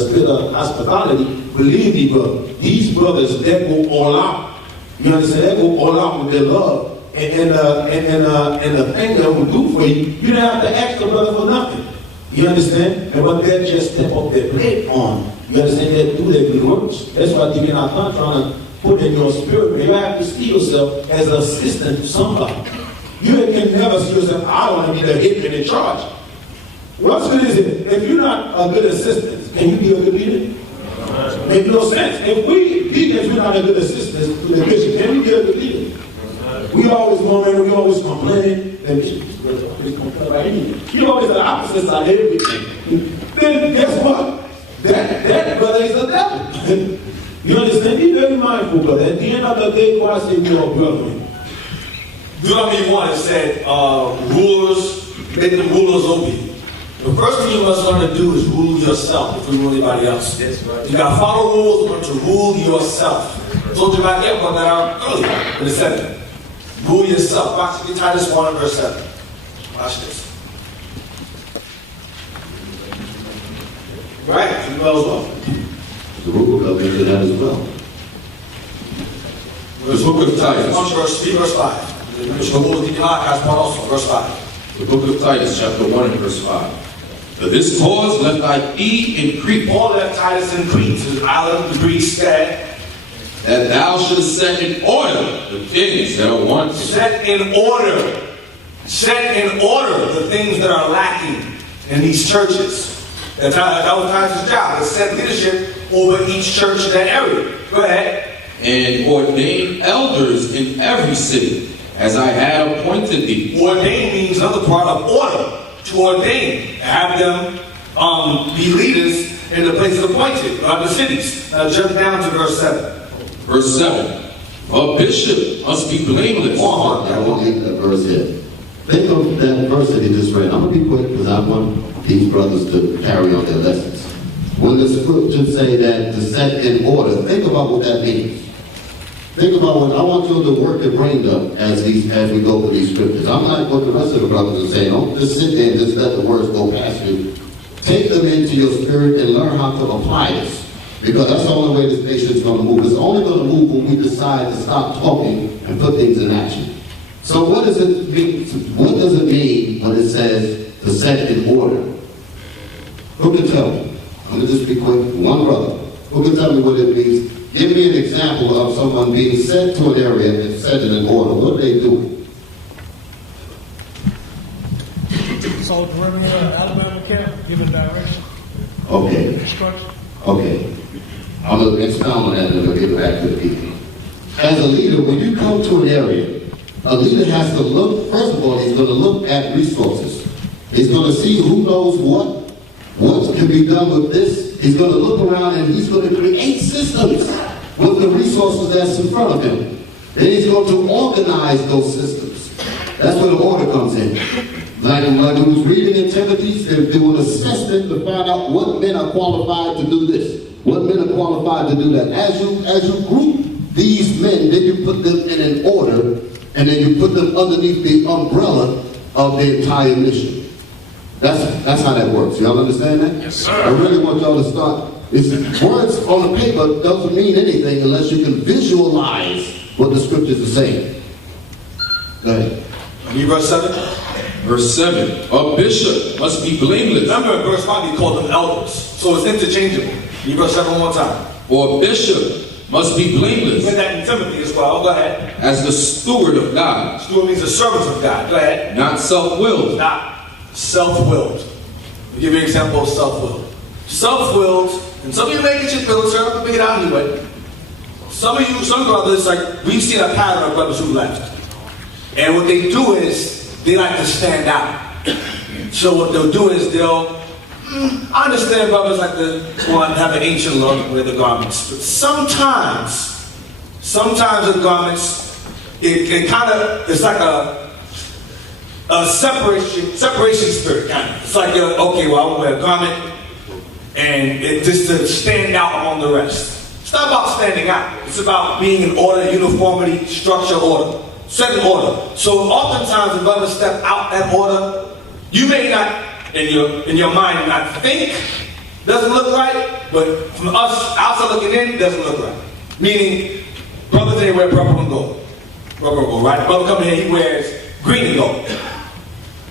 spirit of hospitality, believe me, brother, these brothers, they go all out. You understand? They go all out with their love. And the thing they will do for you, you don't have to ask the brother for nothing. You understand? And but they just step up their plate on. You understand? They do their good works. That's why Deacon Nathan trying to put in your spirit. You have to see yourself as an assistant to somebody. You can never see yourself, I want to be the hitman in charge. What's good is it? If you're not a good assistant, can you be a good leader? Makes no sense. If we're not a good assistant to the bishop, can we be a good leader? We always murmuring, we always complaining. The bishop is complaining about anything. You always the opposite side of everything. Then guess what? That brother is the devil. You understand? Be very mindful, brother. At the end of the day, God said we are brethren. Deuteronomy 1, it said, rulers, make the rulers obey. The first thing you must learn to do is rule yourself before you rule anybody else. Yes, right. You got to follow rules, learn to rule yourself. I told you about that, brought that out earlier in the 7th. Rule yourself. Watch Titus 1 and verse 7. Watch this. Right? You know as well. The rule will come into that as well. The book of Titus. Verse 5. Verse 5. The book of Titus, chapter 1 and verse 5. For this cause left I thee in Crete. Paul left Titus in Crete, his island, the Greece, that thou shouldst set in order the things that are wanting. Set in order. Set in order the things that are lacking in these churches. That was Titus' job, to set leadership over each church in that area. Go ahead. And ordain elders in every city, as I had appointed thee. Ordain means another part of order. To ordain, have them be leaders in the places appointed, the cities. Now jump down to verse 7. Verse 7. A bishop must be blameless. I won't leave that verse here. Think of that verse that he just read. I'm going to be quick because I want these brothers to carry on their lessons. When the scriptures say that to set in order, think about what that means. Think about what I want you to work your brain up as we go through these scriptures. I'm not what the rest of the brothers are saying. Don't just sit there and just let the words go past you. Take them into your spirit and learn how to apply this. Because that's the only way this nation is going to move. It's only going to move when we decide to stop talking and put things in action. So what does it mean? What does it mean when it says to set in order? Who can tell me? I'm going to just be quick. One brother. Who can tell me what it means? Give me an example of someone being sent to an area and set it in order. What do they do? So perimeter Alabama camp, give it direction. Okay. Instruction. Okay. I'm going to expound on that and I'll give it back to the people. As a leader, when you come to an area, a leader has to look, first of all, he's going to look at resources. He's going to see who knows what can be done with this. He's going to look around and he's going to create systems with the resources that's in front of him. Then he's going to organize those systems. That's where the order comes in. Like we was reading in Timothy, they're doing an assessment to find out what men are qualified to do this, what men are qualified to do that. As you group these men, then you put them in an order, and then you put them underneath the umbrella of the entire mission. That's how that works. Y'all understand that? Yes, sir. I really want y'all to start. Words on the paper doesn't mean anything unless you can visualize what the scriptures are saying. Go ahead. Read verse 7. Verse 7. A bishop must be blameless. Remember in verse 5 he called them elders. So it's interchangeable. Read verse 7 one more time. For a bishop must be blameless. Read that in Timothy as well. Go ahead. As the steward of God. Steward means the servant of God. Go ahead. Not self-willed. Not self-willed. I'll give you an example of self-willed. Self-willed, and some of you may get your feelings hurt, but pick it out anyway. Some brothers, like, we've seen a pattern of brothers who left. And what they do is, they like to stand out. So what they'll do is I understand brothers like to want to have an ancient look with the garments. But sometimes the garments, it's like a separation spirit kind of. It's like, okay, well, I will wear a garment and it just to stand out among the rest. It's not about standing out. It's about being in order, uniformity, structure, order. Set in order. So oftentimes when brothers step out that order, you may not, in your mind, not think doesn't look right, but from us outside looking in, doesn't look right. Meaning, brothers they wear purple and gold. Purple and gold, right? Brother coming here, he wears green and gold.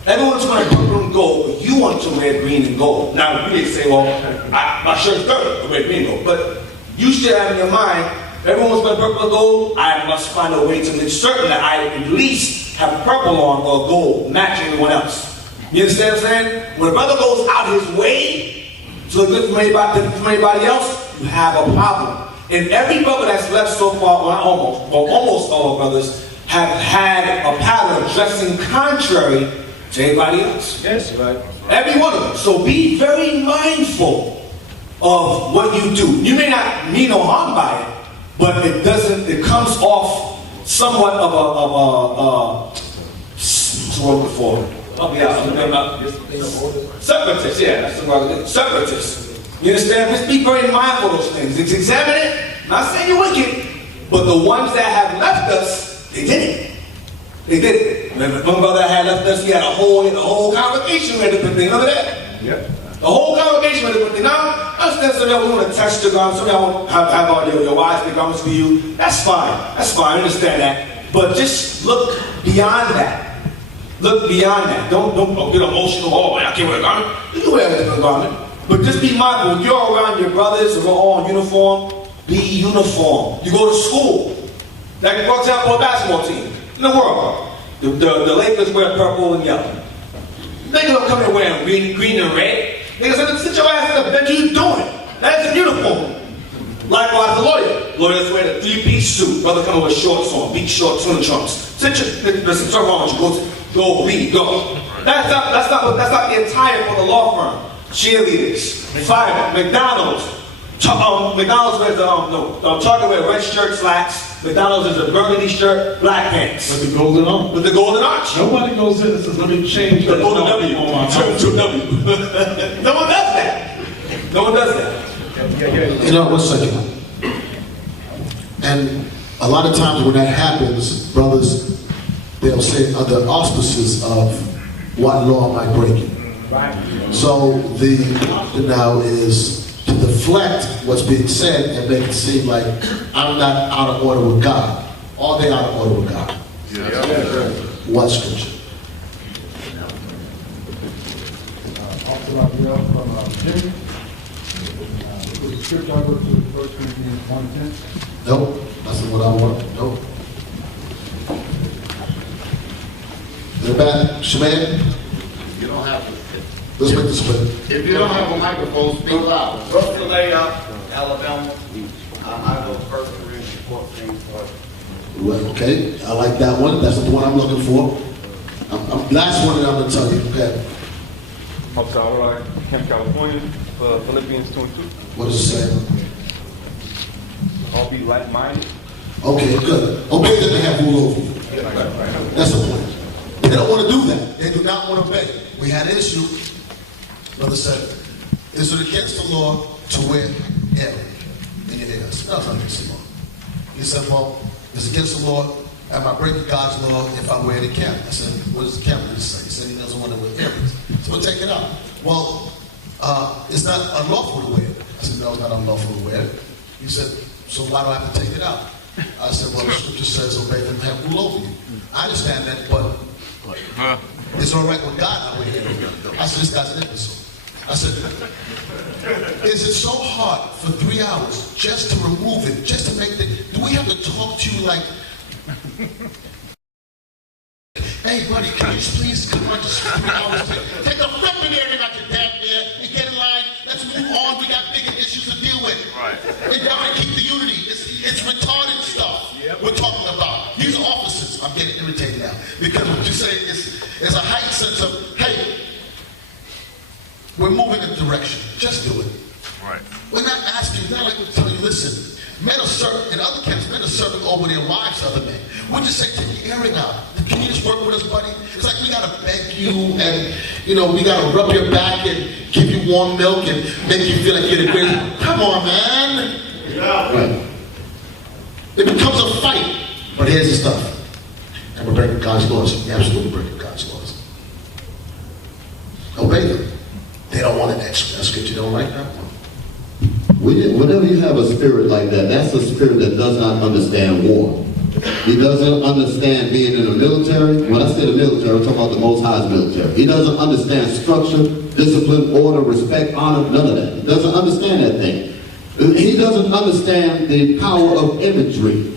Everyone's wearing purple and gold, but you want to wear green and gold. Now, you may say, well, my shirt's dirty, I wear green and gold. But you still have in your mind, everyone's wearing purple and gold, I must find a way to make certain that I at least have purple on or gold, matching everyone else. You understand what I'm saying? When a brother goes out his way to look different from anybody else, you have a problem. And every brother that's left so far, almost all brothers, have had a pattern of dressing contrary to everybody else. Yes, right. Every one of them. So be very mindful of what you do. You may not mean no harm by it, but it comes off somewhat of what's the word before? Separatists, yeah, that's the word. Separatists. You understand? Just be very mindful of those things. Just examine it. Not saying you're wicked, but the ones that have left us, they did it. They did it. Remember, one brother had left us, he had a whole congregation with different things. Remember that? Yep. The whole congregation with different things. Now, understand some of y'all want to test your garments, some of y'all want to have all your wives make garments for you. That's fine. That's fine. I understand that. But just look beyond that. Look beyond that. Don't get emotional. Oh, man, I can't wear a garment. You can wear a different garment. But just be mindful. When you're around your brothers who are all in uniform, be uniform. You go to school. Like, for example, a basketball team in the world. The Lakers wear purple and yellow. Niggas don't come in wearing green and red. Niggas say, sit your ass at the bench. You doing? That's a uniform. Likewise, the lawyer. Lawyers wear the three-piece suit. Brother come in with shorts on, beach shorts, swim trunks. Sit your, there's something wrong with you. Go, lead, go. That's not the attire for the law firm. Cheerleaders, firemen, McDonald's. McDonald's wears Target wears red shirt, slacks. McDonald's is a burgundy shirt, black pants. With the golden arch. With the golden arch. Nobody goes in and says, let me change the golden W. Turn to a W. No one does that. No one does that. You know, one second. And a lot of times when that happens, brothers, they'll say under auspices of what law am I breaking? So the option now is to deflect what's being said and make it seem like I'm not out of order with God. Are they out of order with God? Yeah. What scripture? Scripture I go to 1 Corinthians 1:10. Nope, that's what I want. Nope. In the back, Shemaine? You don't have to. Let's make this split. If you don't have a microphone, speak loud. Brother Alabama. I go to 1 Corinthians 14. Well, okay, I like that one. That's the one I'm looking for. Last one that I'm going to tell you. Okay. I'm sorry, Camp California, Philippians 2:2. What does it say? All be like-minded. Okay, good. Okay, that they have rule over you. That's the point. They don't want to do that. They do not want to obey. We had an issue. Brother said, is it against the law to wear earring in your ears? No, it's not against the law. He said, well, it's against the law. Am I breaking God's law if I wear the cap? I said, what does the cap say? He said he doesn't want to wear earrings. So we'll take it out. Well, it's not unlawful to wear it. I said, no, it's not unlawful to wear it. He said, so why do I have to take it out? I said, well, the scripture says obey them and have rule over you. I understand that, but it's all right with God. I said, this guy's an imbecile. I said, is it so hard for 3 hours just to remove it, just to make the, do we have to talk to you like, hey buddy, can you just please come on just for 3 hours? Take a flipping earring out your damn ear and get in line. Let's move on. We got bigger issues to deal with. Right. And now to keep the unity. It's retarded stuff we're talking about. These are officers. I'm getting irritated now. Because what you say is a heightened sense of, hey, we're moving in a direction. Just do it. Right. We're not asking, it's not like we're telling you, listen, men are serving, in other camps, men are serving over their wives to other men. We're just saying, take the earring out. Can you just work with us, buddy? It's like we gotta beg you and, we gotta rub your back and give you warm milk and make you feel like you're the greatest. Come on, man. Yeah. Right. It becomes a fight. But here's the stuff. And we're breaking God's laws. You're absolutely breaking God's laws. Obey them. They don't want that scripture. They don't like that one. Whenever you have a spirit like that, that's a spirit that does not understand war. He doesn't understand being in the military. When I say the military, I'm talking about the Most High's military. He doesn't understand structure, discipline, order, respect, honor, none of that. He doesn't understand that thing. He doesn't understand the power of imagery.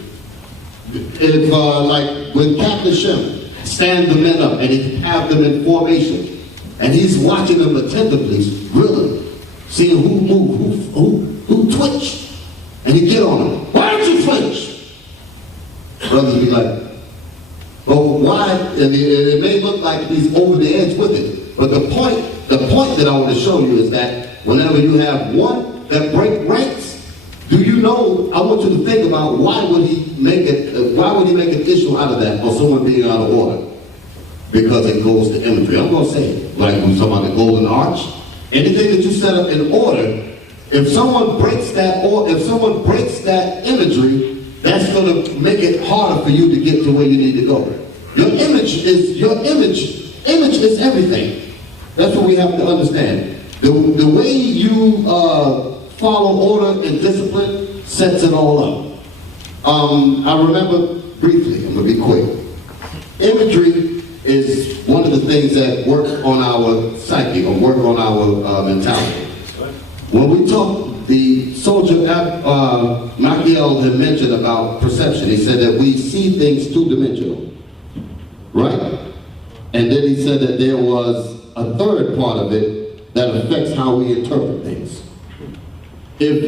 If, like with Captain Shem, stand the men up and he have them in formation. And he's watching them attentively, really, seeing who move, who twitch. And he get on them. Why don't you twitch? Brothers be like, oh, why? And it may look like he's over the edge with it. But the point that I want to show you is that whenever you have one that break ranks, do you know, I want you to think about why would he make an issue out of that, or someone being out of order? Because it goes to imagery. I'm going to say it. Like when talking about the golden arch, anything that you set up in order, if someone breaks that, or if someone breaks that imagery, that's going to make it harder for you to get to where you need to go. Your image is everything. That's what we have to understand. The way you follow order and discipline sets it all up. I remember briefly, I'm going to be quick. Imagery is one of the things that work on our psyche, or work on our mentality. When we talk, the soldier Machiavelli had mentioned about perception. He said that we see things two-dimensional, right? And then he said that there was a third part of it that affects how we interpret things. The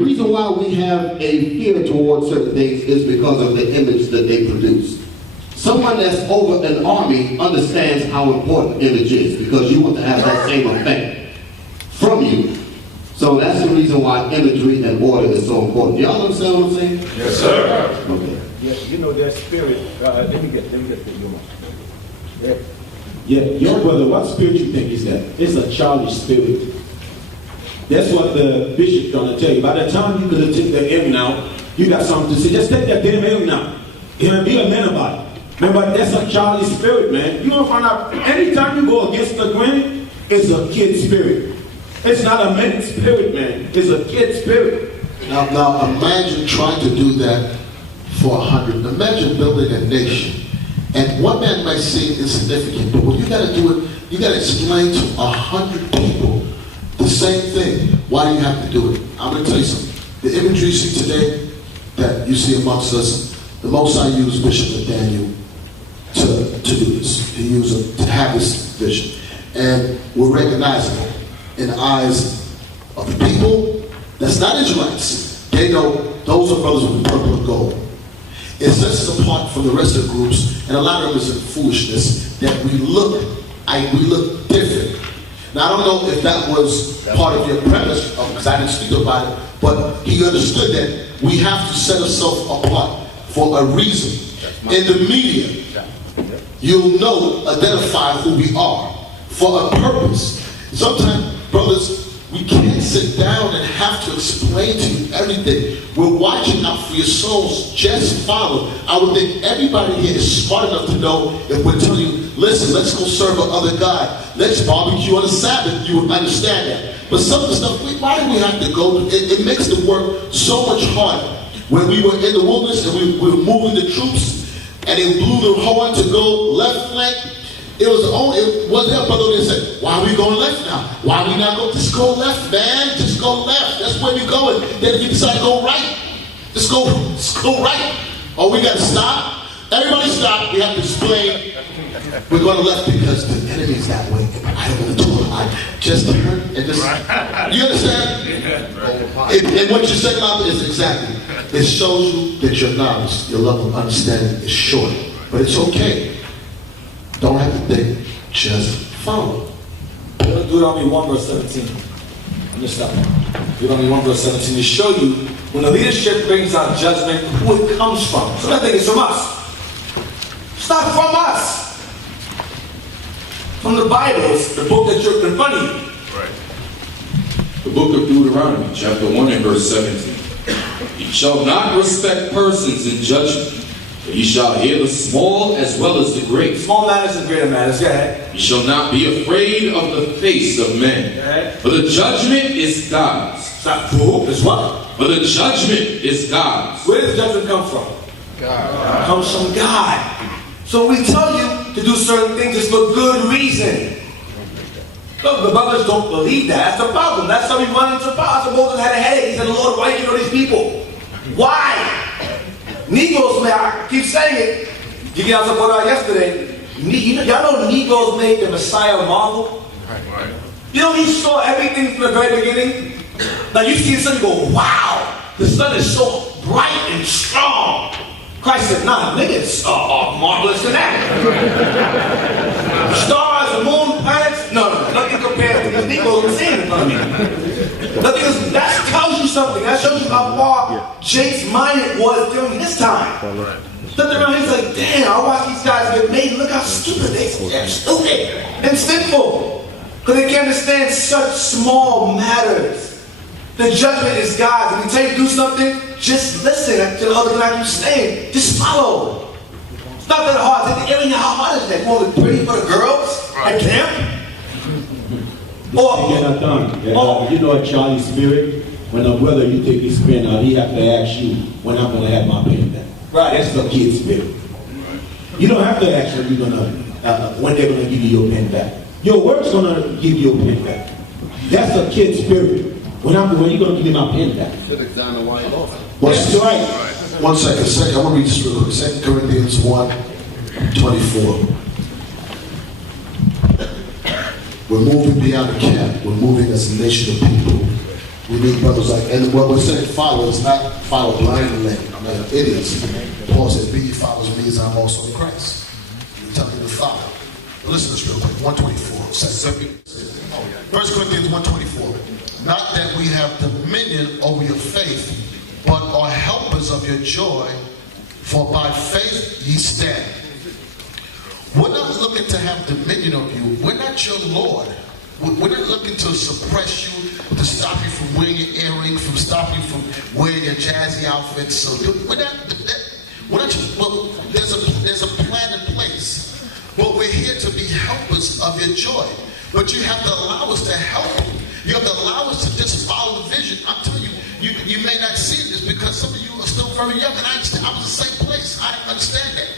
reason why we have a fear towards certain things is because of the image that they produce. Someone that's over an army understands how important image is, because you want to have that same effect from you. So that's the reason why imagery and order is so important. Y'all understand what I'm saying? Yes, sir. Okay. Yes, you know that spirit. Let me get your Yeah, your brother, what spirit you think is that? It's a childish spirit. That's what the bishop's gonna tell you. By the time you gonna take the M now, you got something to say. Just take that damn M now. And be a man about it. Man, but that's a childish spirit, man. You gonna find out anytime you go against the grain, it's a kid spirit. It's not a man spirit, man. It's a kid spirit. Now imagine trying to do that for 100. Imagine building a nation. And one man might seem insignificant, but when you got to do it, you got to explain to 100 people the same thing. Why do you have to do it? I'm going to tell you something. The imagery you see today, that you see amongst us, the Most High used Bishop Daniel to do this. He used him to have this vision. And we're recognizable in the eyes of the people that's not Israelites. They know those are brothers with purple and gold. It sets us apart from the rest of the groups, and a lot of them is in foolishness, that we look different. Now, I don't know if that was part of your premise, because I didn't speak about it, but he understood that we have to set ourselves apart for a reason. In the media, you'll know, identify who we are for a purpose. Sometimes, brothers, we can't sit down and have to explain to you everything. We're watching out for your souls. Just follow. I would think everybody here is smart enough to know if we're telling you, listen, let's go serve another God. Let's barbecue on the Sabbath. You would understand that. But some of the stuff, why do we have to go? It makes the work so much harder. When we were in the wilderness and we were moving the troops, and they blew the horn to go left flank, it was their brother that said, why are we going left now? Why are we not going? Just go left, man. Just go left. That's where we're going. Then if you decide to go right, just go right. Or we got to stop. Everybody stop. We have to explain. We're going left because the enemy is that way. I don't want to do it. I just turn and just. You understand? And what you're saying about is exactly. It shows you that your knowledge, your level of understanding is short. But it's okay. Don't have to think, just follow. Deuteronomy 1 verse 17. Let me stop. Deuteronomy 1 verse 17 to show you when the leadership brings out judgment, who it comes from. So that thing is from us. It's not from us. From the Bible, it's the book that you're in front of you. Right. The book of Deuteronomy, chapter 1 and verse 17. You shall not respect persons in judgment. You shall hear the small as well as the great. Small matters and greater matters. Go ahead. You shall not be afraid of the face of men. For the judgment is God's. Stop. Who? It's what? For the judgment is God's. Where does judgment come from? God. It comes from God. So we tell you to do certain things just for good reason. Look, the brothers don't believe that. That's the problem. That's how we run into problems. Moses had a headache. He said, Lord, why do you know these people? Why? Negroes, man, I keep saying it. You guys talked about yesterday. Y'all know Negroes made the Messiah marvel? Right. You know he saw everything from the very beginning? Like you see the sun, you go, wow, the sun is so bright and strong. Christ said, nah, niggas are marvelous than that. Stars, the moon, planets, no, nothing compared to these Negroes we're seeing. front of me. Because that tells you something. That shows you how far Jake's mind was during his time. Looked around, he's like, damn, I watch these guys get made. Look how stupid they are. They're stupid and sinful. Because they can't understand such small matters. The judgment is God's. If he tell you to do something, just listen to the other guy you're saying. Just follow. It's not that hard. It ain't how hard is that? You want to be pretty for the girls at camp? You're not done. You know at Charlie's Spirit, when a brother you take his pen out, he have to ask you when I'm going to have my pen back. Right. That's the kid's spirit. You don't have to ask when you're gonna when they're gonna give you your pen back. Your work's gonna give you your pen back. That's a kid's spirit. When you gonna give me my pen back? That's right. 1 second. I want to read this real quick. 2 Corinthians 1:24. We're moving beyond the camp. We're moving as a nation of people. We need brothers like, and what we're saying follow is not follow blindly. I'm not an idiot. Paul said, be ye followers of me as I'm also in Christ. You're telling me to follow. Listen to this real quick. 124. 1 Corinthians 1:24. Not that we have dominion over your faith, but are helpers of your joy, for by faith ye stand. We're not looking to have dominion over you. We're not your Lord. We're not looking to suppress you, to stop you from wearing your earrings, from stop you from wearing your jazzy outfits. So we're not well, there's a plan in place. But we're here to be helpers of your joy. But you have to allow us to help you. You have to allow us to just follow the vision. I'm telling you, you may not see this because some of you are still very young, and I understand. I was the same place. I understand that.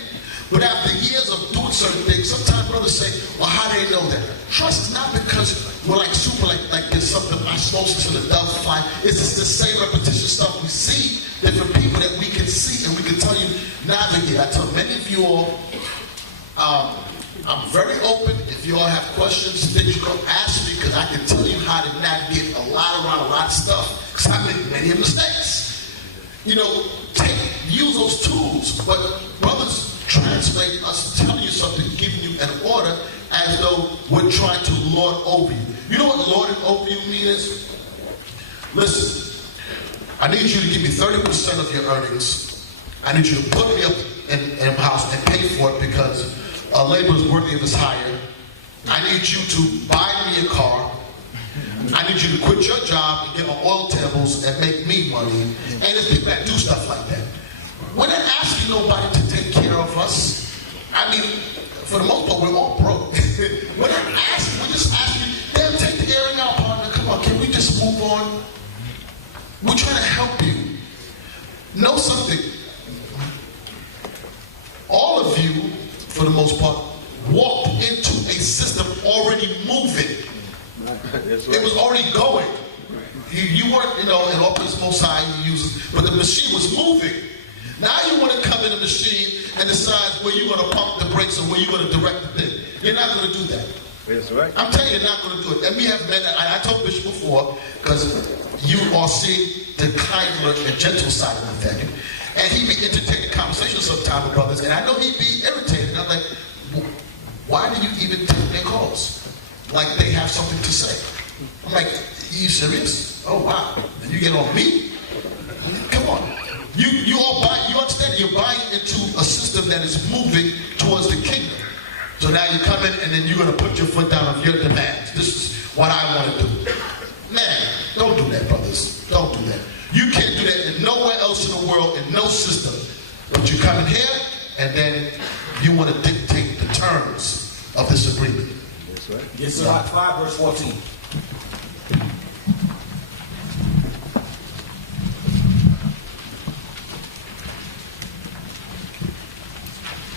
But after years of doing certain things, sometimes brothers say, well, how do they know that? Trust is not because we're like super, like there's something osmosis in the dove fly. It's just the same repetition stuff we see, different people that we can see and we can tell you, navigate. I tell many of you all, I'm very open. If you all have questions, things you can ask me, because I can tell you how to navigate around a lot of stuff, because I make many mistakes. You know, use those tools, but brothers translate us telling you something, giving you an order as though we're trying to lord over you. You know what lording over you means? Listen, I need you to give me 30% of your earnings. I need you to put me up in a house and pay for it because labor is worthy of his hire. I need you to buy me a car. I need you to quit your job and get on oil tables and make me money. And there's people that do stuff like that. We're not asking nobody to take care of us. I mean, for the most part, we're all broke. We're not asking, we're just asking, damn, take the air in our partner. Come on, can we just move on? We're trying to help you. Know something. All of you, for the most part, walked into a system already moving. It was already going. You weren't, in office most high, but the machine was moving. Now you want to come in the machine and decide where you're going to pump the brakes or where you're going to direct the thing. You're not going to do that. That's right. I'm telling you, you're not going to do it. And we have men, I told Bishop before, because you are seeing the kinder and gentle side of the thing. And he'd be entertaining conversations sometimes with brothers, and I know he'd be irritated. And I'm like, why do you even take their calls? Like they have something to say. I'm like, you serious? Oh, wow. And you get on me? Come on. You all buy, you understand that you're buying into a system that is moving towards the kingdom. So now you come in and then you're going to put your foot down on your demands. This is what I want to do. Man, don't do that, brothers. Don't do that. You can't do that in nowhere else in the world, in no system. But you come in here and then you want to dictate the terms of this agreement. That's right. Yes, sir. 5 verse 14.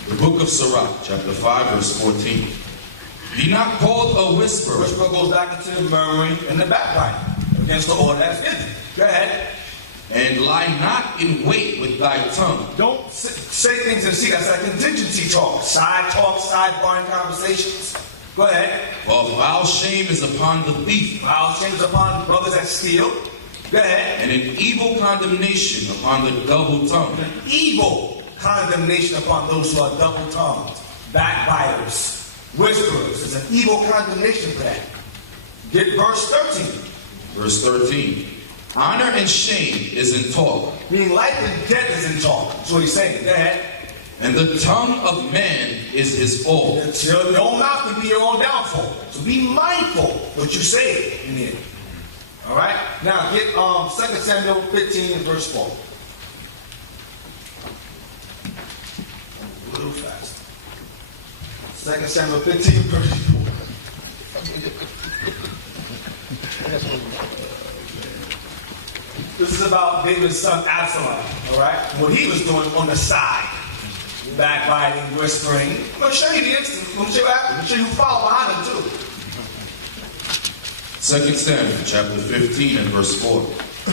The book of Sirach, chapter 5, verse 14. Be not called a whisperer. Whisperer goes back into the murmuring and the backbiting against the order that's given. Go ahead. And lie not in wait with thy tongue. Don't say things in secret. That's like contingency talk, sidebarring conversations. Go ahead. For foul shame is upon the thief. Foul shame is upon brothers that steal. Go ahead. And an evil condemnation upon the double tongue. An evil condemnation upon those who are double-tongued, backbiters, whisperers. There's an evil condemnation for that. Get verse 13. Verse 13. Honor and shame is in talk. Meaning life and death is in talk. That's what he's saying. Go ahead. And the tongue of man is his fall. Your own mouth can be your own downfall. So be mindful what you say in here. All right? Now get 2 Samuel 15 verse 4. A little fast. 2 Samuel 15 verse 4. This is about David's son Absalom. All right? What he was doing on the side. Backbiting, whispering. I'm going to show you the instance. I'm going to show you what happened. I'm going to show you who followed behind him too. 2 Samuel chapter 15 and verse 4.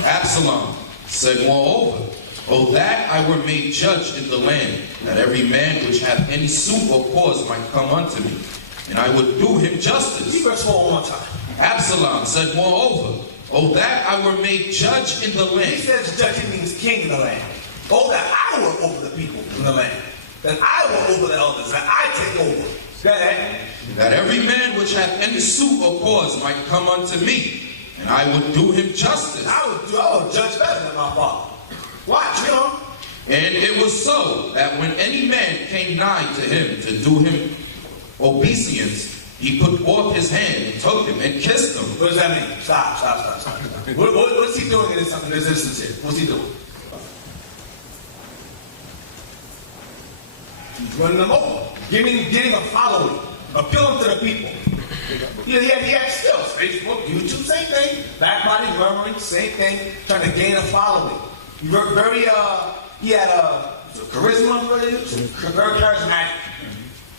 Absalom said, moreover, O that I were made judge in the land, that every man which hath any suit or cause might come unto me, and I would do him justice. Read verse 4 one more time. Absalom said, moreover, O that I were made judge in the land. He says judge, he means king in the land. Oh, that I were over the people in the land. That I were over the elders. That I take over. That every man which hath any suit or cause might come unto me, and I would do him justice. I would judge better than my father. Watch, you know. And it was so that when any man came nigh to him to do him obeisance, he put forth his hand and took him and kissed him. What does that mean? Stop. What is he doing in this instance here? What's he doing? He's running them over, getting a following, appealing to the people. He had skills. Facebook, YouTube, same thing. Backbiting, murmuring, same thing. Trying to gain a following. He had charisma, very charismatic.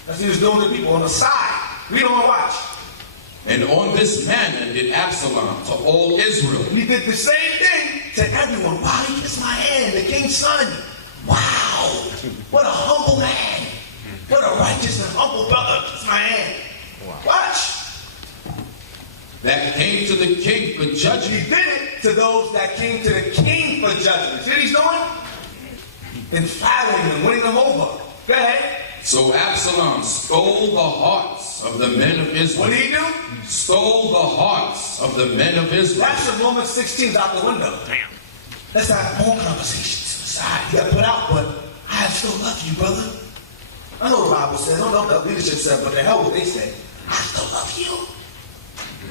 That's what he was doing to people on the side. We don't watch. And on this manner did Absalom to all Israel. He did the same thing to everyone. Wow, he kissed my hand, the king's son. Wow, what a humble man. What a righteous and humble brother. Kiss my hand. Watch. That came to the king for judgment. He did it to those that came to the king for judgment. See what he's doing? And flattering them, winning them over. Go ahead. So Absalom stole the hearts of the men of Israel. What did he do? Stole the hearts of the men of Israel. That's the Romans 16 out the window. Damn. Let's have more conversations. You got put out, but I still love you, brother. I know the Bible says, I don't know what the leadership said, but the hell what they say. I still love you.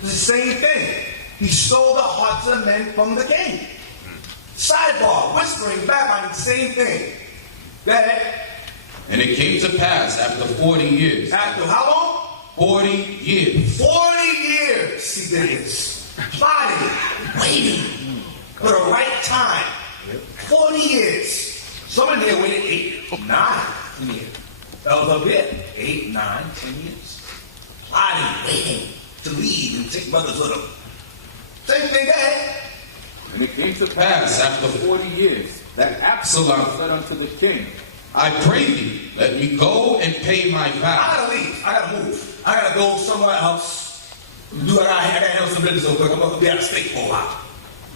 It's the same thing. He stole the hearts of men from the king. Sidebar, whispering, backbiting, same thing. Go ahead. And it came to pass after 40 years. After how long? 40 years. 40 years he did this. Plotting, waiting for the right time. 40 years. Some in there waited 8, 9 years. That was a bit. 8, 9, 10 years. Plotting, waiting to leave and take brothers with them. Same thing, go ahead. And it came to pass after 40 years that Absalom said unto the king, I pray thee, let me go and pay my vow. I gotta leave. I gotta move. I gotta go somewhere else. Do what I gotta handle some business real quick. I'm gonna be out of state for a while.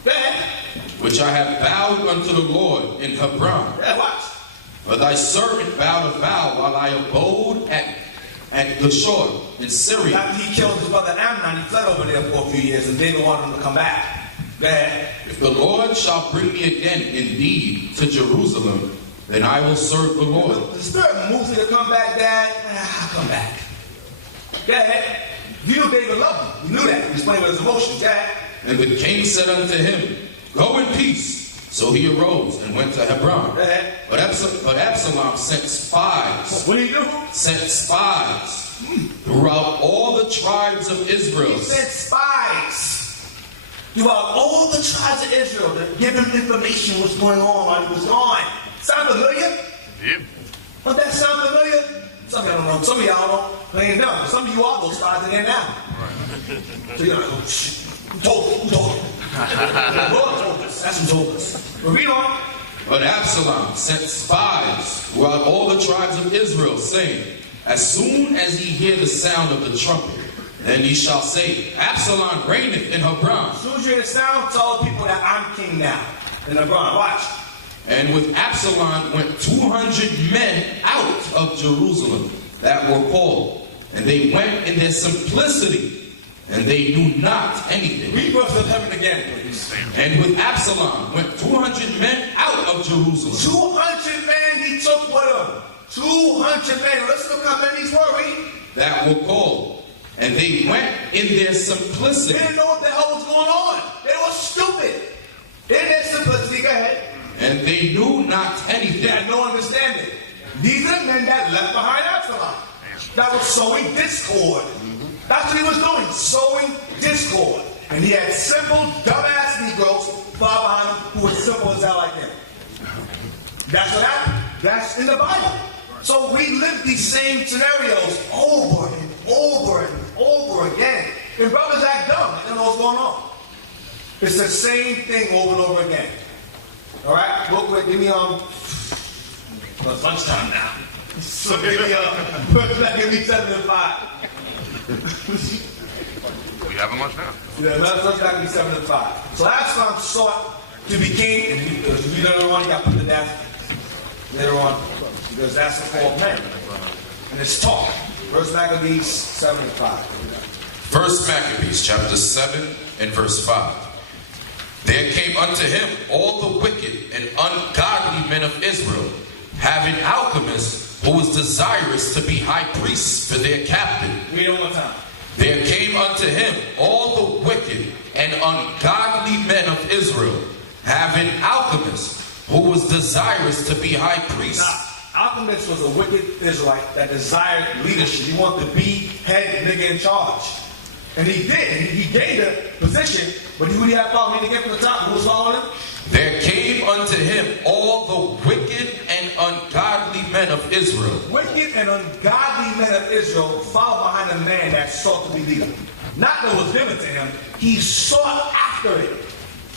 Go ahead. Which I have vowed unto the Lord in Hebron. Yeah, watch. For thy servant vowed a vow while I abode at Geshur in Syria. After he killed his brother Amnon, he fled over there for a few years, and David wanted him to come back. Go ahead. If the Lord shall bring me again indeed to Jerusalem, then I will serve the Lord. The Spirit moves me to come back, Dad. I'll come back. Go ahead. You knew David loved him. You knew that. He was playing with his emotions, Dad. And the king said unto him, Go in peace. So he arose and went to Hebron. But Absalom sent spies. What did he do? Sent spies throughout all the tribes of Israel. He sent spies throughout all the tribes of Israel to give him information what's going on while he was gone. Sound familiar? Yep. Does that sound familiar? Some of y'all don't know. Some of y'all don't. Playing dumb. Some of you are those spies in there now. So you're like, oh, shit. Who told you? Who told you? The Lord told us. That's who told us. But read on. But Absalom sent spies throughout all the tribes of Israel, saying, As soon as ye hear the sound of the trumpet, then ye shall say, Absalom reigneth in Hebron. As soon as you hear the sound, tell people that I'm king now. In Hebron. Watch. And with Absalom went 200 men out of Jerusalem that were called. And they went in their simplicity and they knew not anything. Read verse 11 again, please. And with Absalom went 200 men out of Jerusalem. 200 men he took with him. 200 men. Let's look how many he's worried. That were called. And they went in their simplicity. They didn't know what the hell was going on. They were stupid. In their simplicity, go ahead. And they knew not anything. They had no understanding. These are the men that left behind Absalom. That was sowing discord. That's what he was doing, sowing discord. And he had simple, dumbass Negroes far behind him who were simple as hell like him. That's what happened. That's in the Bible. So we live these same scenarios over and over and over again. And brothers act dumb. They don't know what's going on. It's the same thing over and over again. All right? Real quick, give me it's lunchtime now. So give me give me 7 and 5. We having lunch now? Yeah, let's not be 7 and 5. So Absalom sought to be king, and we later on he got put to death later on because that's the fall of man. And it's taught. First Maccabees 7 and 5. First Maccabees chapter 7 and verse 5. There came unto him all the wicked and ungodly men of Israel, having alchemists who was desirous to be high priests for their captain. Read it one time. There came unto him all the wicked and ungodly men of Israel, having alchemists who was desirous to be high priests. Now, alchemist was a wicked Israelite that desired leadership. He wanted to be head nigga in charge. And he did. He gained a position, but who did he have following him to get from the top? Who was following him? There came unto him all the wicked and ungodly men of Israel. Wicked and ungodly men of Israel followed behind a man that sought to be leader. Not that was given to him, he sought after it.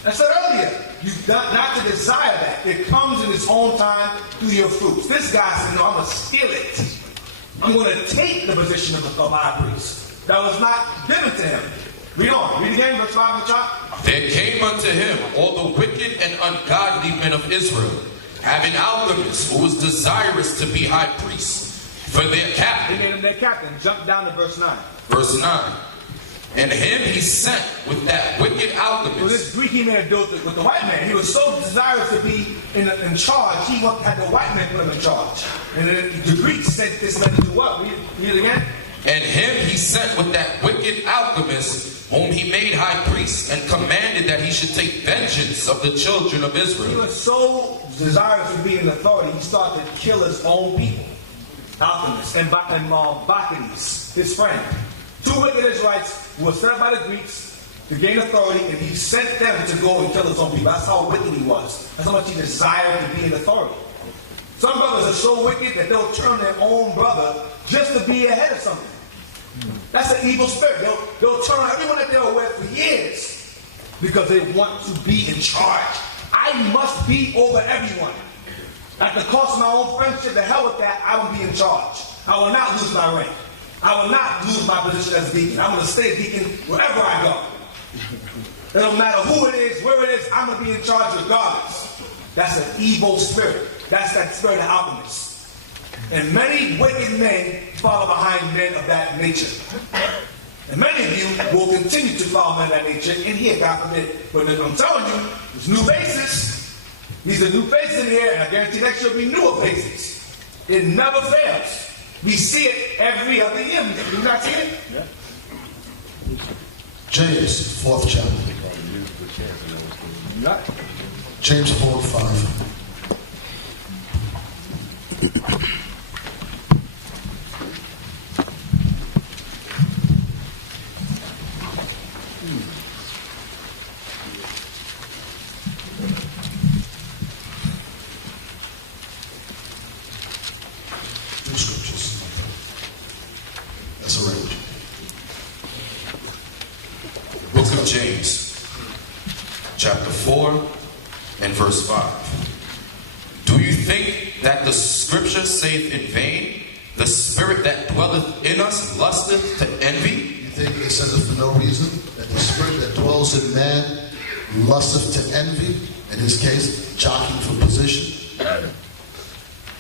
I said earlier, you not to desire that. It comes in its own time through your fruits. This guy said, no, I'm going to steal it. I'm going to take the position of high priest. That was not given to him. Read on. Read again, verse 5 in the chart. There came unto him all the wicked and ungodly men of Israel, having alchemists who was desirous to be high priests for their captain. They made him their captain. Jump down to verse 9. Verse 9. And him he sent with that wicked alchemist. So this Greek he made a deal with the white man. He was so desirous to be in charge, he had the white man put him in charge. And the Greeks said this man to do what? Read it again. And him he sent with that wicked alchemist, whom he made high priest, and commanded that he should take vengeance of the children of Israel. He was so desirous of being in authority, he started to kill his own people. Alchemists and Bacchanes, his friend. 2 wicked Israelites who were set up by the Greeks to gain authority, and he sent them to go and kill his own people. That's how wicked he was. That's how much he desired to be in authority. Some brothers are so wicked that they'll turn their own brother just to be ahead of something. That's an evil spirit. They'll turn on everyone that they're with for years because they want to be in charge. I must be over everyone. At the cost of my own friendship, the hell with that, I will be in charge. I will not lose my rank. I will not lose my position as a deacon. I'm going to stay deacon wherever I go. It don't matter who it is, where it is, I'm going to be in charge regardless. That's an evil spirit. That's that spirit of alchemists. And many wicked men follow behind men of that nature. And many of you will continue to follow men of that nature in here, God forbid. But I'm telling you, there's new faces. These are new faces in here, and I guarantee next year will be newer faces. It never fails. We see it every other year. Do you not see it? Yeah. James, 4th chapter. James 4:5. James, chapter 4 and verse 5. Do you think that the scripture saith in vain, the spirit that dwelleth in us lusteth to envy? You think it says it for no reason? That the spirit that dwells in man lusteth to envy? In his case, jockeying for position.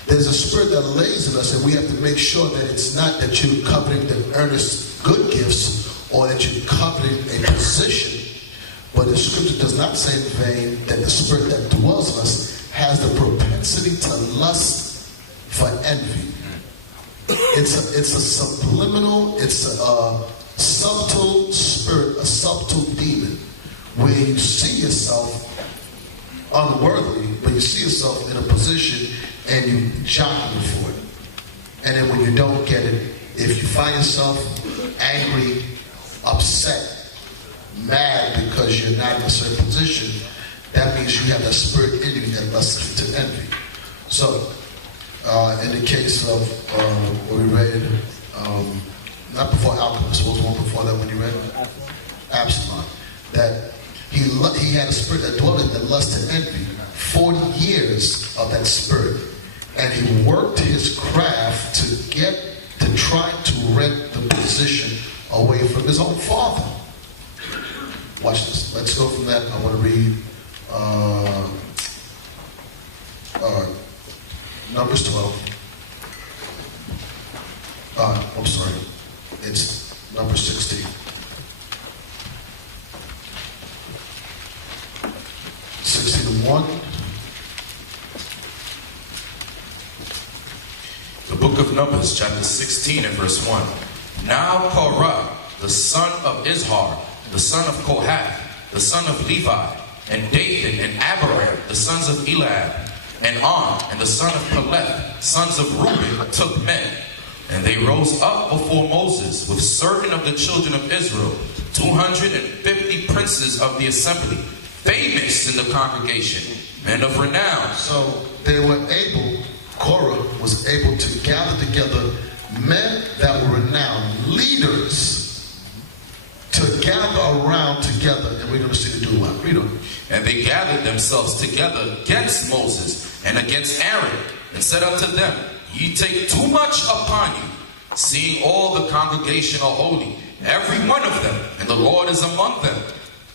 There's a spirit that lays in us, and we have to make sure that it's not that you're coveting the earnest good gifts or that you're coveting a position, but the scripture does not say in vain that the spirit that dwells in us has the propensity to lust for envy. It's a subliminal, it's a subtle spirit, a subtle demon, where you see yourself unworthily, but you see yourself in a position and you jockeying for it. And then when you don't get it, if you find yourself angry, upset, mad because you're not in a certain position, that means you have that spirit in you that lusts to envy. So, in the case of what we read, not before Alchemist, what was the one before that when you read? Absalom. That he had a spirit that dwelt in that lust and envy, 40 years of that spirit. And he worked his craft to try to rent the position away from his own father. Watch this. Let's go from that. I want to read Numbers 12. I'm sorry. It's Numbers 16. 16:1. The book of Numbers, chapter 16 and verse 1. Now Korah, the son of Izhar, the son of Kohath, the son of Levi, and Dathan and Abiram, the sons of Eliab, and On, and the son of Peleth, sons of Reuben, took men. And they rose up before Moses with certain of the children of Israel, 250 princes of the assembly, famous in the congregation, men of renown. So they were able, Korah was able to gather together men that were renowned, leaders, to gather around together, and we're going to see the do what? Read them. And they gathered themselves together against Moses and against Aaron, and said unto them, Ye take too much upon you, seeing all the congregation are holy, every one of them, and the Lord is among them.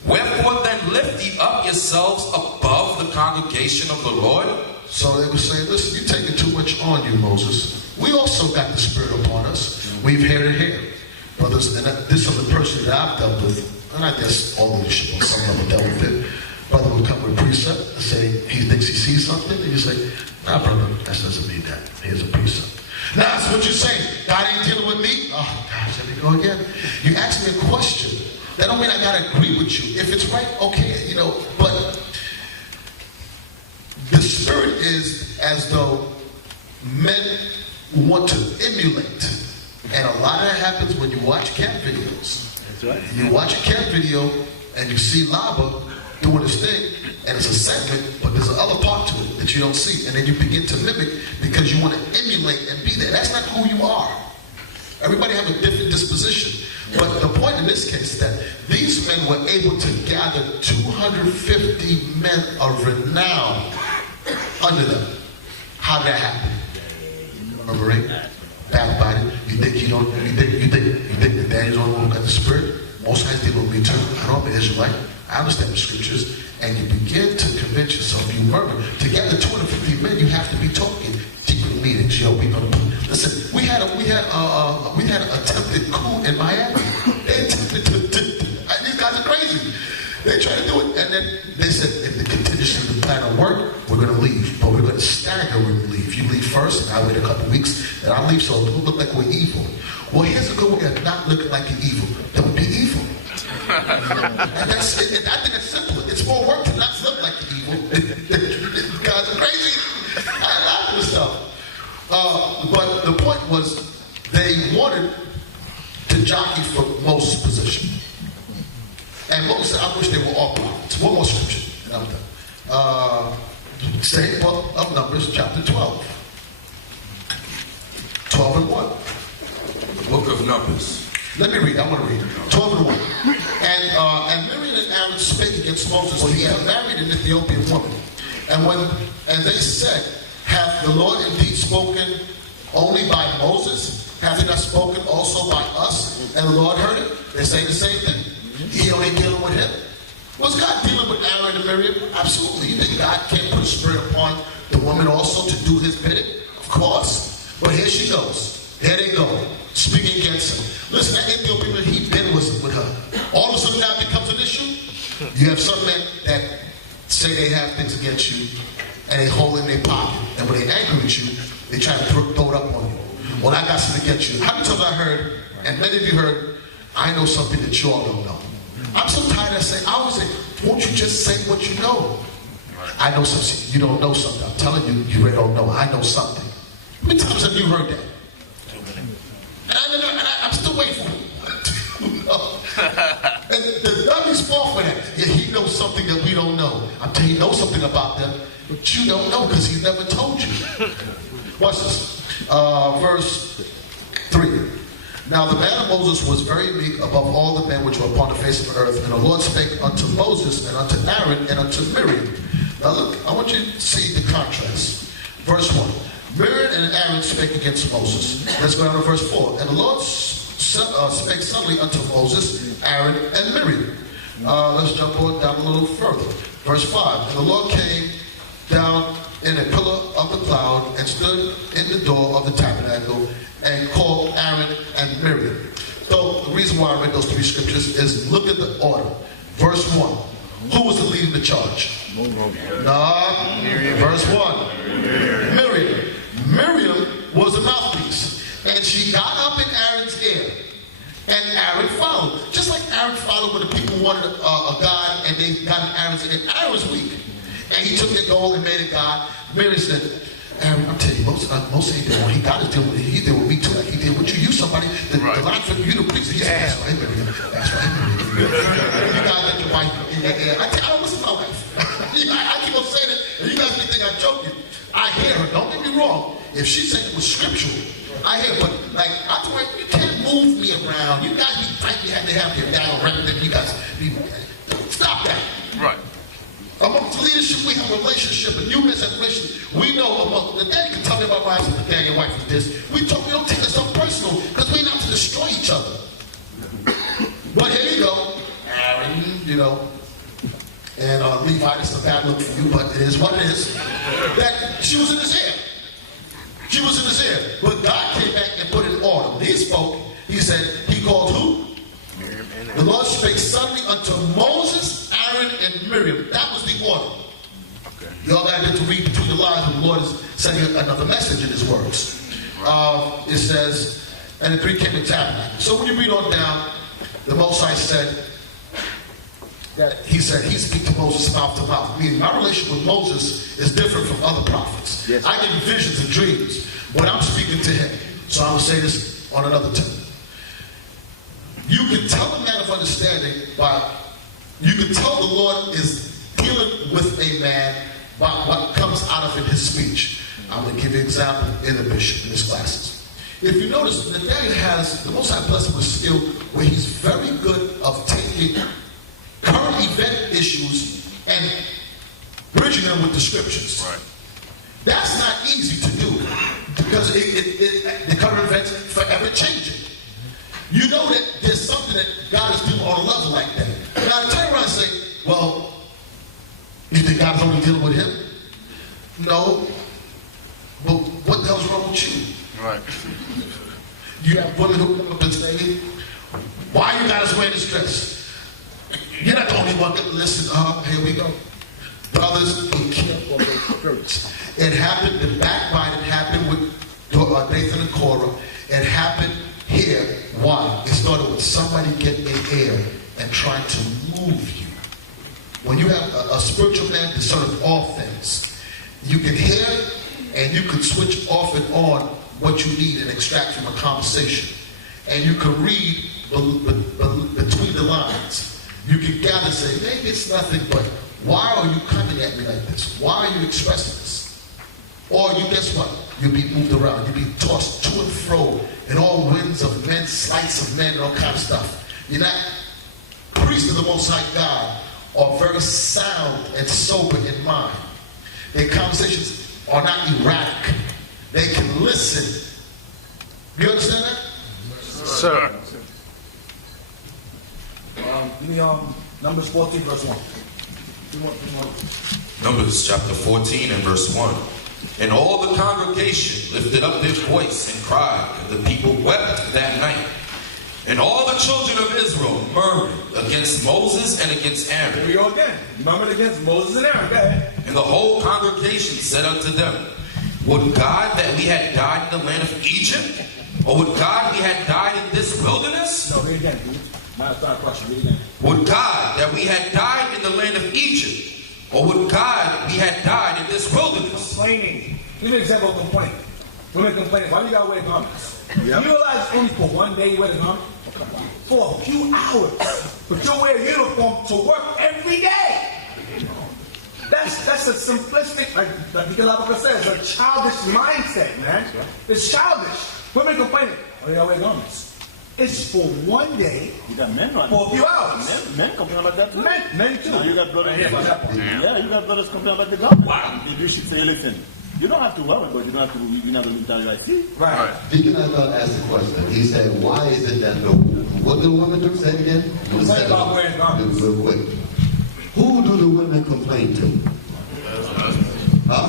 Wherefore then lift ye up yourselves above the congregation of the Lord? So they were saying, listen, you're taking too much on you, Moses. We also got the Spirit upon us. We've had it here. Brothers, and this is the person that I've dealt with, and I guess all leadership on some level dealt with it. Brother would come with a precept and say he thinks he sees something, and you say, nah, brother, that doesn't mean that. Here's a precept. Nah, that's what you're saying. God ain't dealing with me. Oh, gosh, let me go again. You ask me a question. That don't mean I gotta agree with you. If it's right, okay, you know, but the spirit is as though men want to emulate. And a lot of that happens when you watch cat videos. That's right. You watch a cat video and you see Lava doing his thing, and it's a segment, but there's another part to it that you don't see. And then you begin to mimic because you want to emulate and be there. That's not who you are. Everybody have a different disposition. But the point in this case is that these men were able to gather 250 men of renown under them. How did that happen? Murmuring, backbiting. You think that Daniel's only one who got the spirit? Most guys deal with me too. I know I'm an Israelite. I understand the scriptures. And you begin to convince yourself, you murmur. To gather 250 men, you have to be talking secret meetings. Yo, we gonna listen. We had an attempted coup in Miami. They attempted to these guys are crazy. They tried to do it, and then they said, if the contingency of the plan will work, we're going to leave. But we're going to stagger when we leave. You leave first, and I wait a couple of weeks, and I leave, so it don't look like we're evil. Well, here's a good way of not looking like you're evil. Don't be evil. And that's it. I think it's simple. It's more work to not look like you're evil. These guys are crazy. I laugh at this stuff. But the point was, they wanted to jockey for Moses' position. And Moses said, I wish they were all prophets. One more scripture, and I'm done. Same book of Numbers, chapter 12. 12 and 1. The book of Numbers. Let me read. I want to read. 12 and 1. And Miriam and Aaron spake against Moses, for he had married an Ethiopian woman. And they said, hath the Lord indeed spoken only by Moses? Hath he not spoken also by us? And the Lord heard it. They say the same thing. He only dealing with him. Was God dealing with Aaron and Miriam? Absolutely. You think God can't put a spirit upon the woman also to do his bidding? Of course. But here she goes. There they go. speaking against him. Listen, that Ethiopian man, he been with her. All of a sudden now it becomes an issue. You have some men that say they have things against you, and they hold it in their pocket. And when they're angry with you, they try to throw it up on you. Well, I got something against you. How many times I heard, and many of you heard, I know something that you all don't know. I'm so tired of saying, I always say, won't you just say what you know? I know something. You don't know something. I'm telling you, you really don't know. I know something. How many times have you heard that? And I'm still waiting for it. And the dummies fall for that. Yeah, he knows something that we don't know. I'm telling you, he knows something about them, but you don't know because he never told you. Watch this. Verse 3. Now the man of Moses was very meek above all the men which were upon the face of the earth. And the Lord spake unto Moses and unto Aaron and unto Miriam. Now look, I want you to see the contrast. Verse 1. Miriam and Aaron spake against Moses. Let's go down to verse 4. And the Lord spake suddenly unto Moses, Aaron, and Miriam. Let's jump on down a little further. Verse 5. And the Lord came down in a pillar of the cloud and stood in the door of the tabernacle and called Aaron and Miriam. So the reason why I read those three scriptures is look at the order. Verse 1. Who was the leading the charge? Verse 1. Miriam. Miriam was a mouthpiece. And she got up in Aaron's ear. And Aaron followed. Just like Aaron followed when the people wanted a god and they got in Aaron's ear. Aaron was weak. And he took their gold and made a god. Miriam said, Aaron, I'm telling you, Moses ain't doing what he got to do with it. He did with me too, like he did with you. You somebody, the line for you to preach. He said, that's right, Miriam. That's right, Miriam. You guys let your wife in your ear. I don't listen to my wife. I keep on saying it, and you guys may think I'm joking. I hear her, don't get me wrong. If she said it was scriptural, I hear, but like, I told her, you can't move me around. You guys be fighting, you have to have your dad on record, you guys be, stop that. Right. Amongst leadership, we have a relationship, and you miss that relationship. We know among the daddy can tell me about wives and the daddy and wife is this. We don't take it so personal because we're not to destroy each other. But here you go, Aaron, you know, and Levi, it's a bad look for you, but it is what it is. That she was in his ear. She was in his ear. But God came back and put in order. When he spoke, he said, he called who? The Lord spake suddenly unto Moses, Aaron, and Miriam. That was the order. Okay. Y'all got to read between the lines when the Lord is sending another message in his words. It says, and the three came to tabernacle. So when you read on down, the Most High said, that he said he speak to Moses mouth to mouth. Meaning my relationship with Moses is different from other prophets. Yes. I get visions and dreams when I'm speaking to him. So I will say this on another time. You can tell a man of understanding by, you can tell the Lord is dealing with a man by what comes out of his speech. I'm going to give you an example in the bishop in his classes. If you notice, Nathaniel has the Most High blessed with a skill where he's very good of taking current event issues and bridging them with the scriptures. Right. That's not easy to do because the current events forever changing. You know that there's something that God is doing on a level like that. Now, turn around and say, well, you think God's only dealing with him? No. But what the hell's wrong with you? Right. You have women who come up and say, why you got us wearing this dress? You're not the only one that listen. Here we go. Brothers, be careful of those spirits. It happened, the backbiting happened with Nathan and Korah. It happened here. Why? It started with somebody getting in air and trying to move you. When you have a spiritual man discerning all things, you can hear and you can switch off and on what you need and extract from a conversation. And you can read between the lines. You can gather and say, maybe it's nothing, but why are you coming at me like this? Why are you expressing this? Or you, guess what? You'll be moved around. You'll be tossed to and fro in all winds of men, sleights of men, and all kind of stuff. You're not, priests of the Most High God are very sound and sober in mind. Their conversations are not erratic. They can listen. You understand that? Sir. Give me Numbers 14, verse 1. Numbers chapter 14 and verse 1. And all the congregation lifted up their voice and cried, and the people wept that And all the children of Israel murmured against Moses and against Aaron. Here we go again. Murmured against Moses and Aaron. Go ahead. And the whole congregation said unto them, would God that we had died in the land of Egypt? Or would God we had died in this wilderness? No, read again, dude. My question. Read again. Would God that we had died in the land of Egypt? Or would God we had died in this wilderness? Complaining. Give me an example of complaint. Women complaining. Why do you gotta wear garments? Yep. You realize only for one day you wear the garment? For a few hours. But you wear a uniform to work every day. That's a simplistic, like Nicolaba says, a childish mindset, man. It's childish. Women complaining. Why do y'all wear garments? It's for one day. You got men on for a few hours. Men complain about that too. Men too. Now you got brothers. Yeah, you got brothers complaining about the garment. Wow. You should say, listen, you don't have to wear it, but you don't have to. You're not going to tell you, I see. Right. Deacon Anton asked a question. He said, "Why is it that what do women do? Say it again." Complain about wearing garments. Real quick. Who do the women complain to? Huh?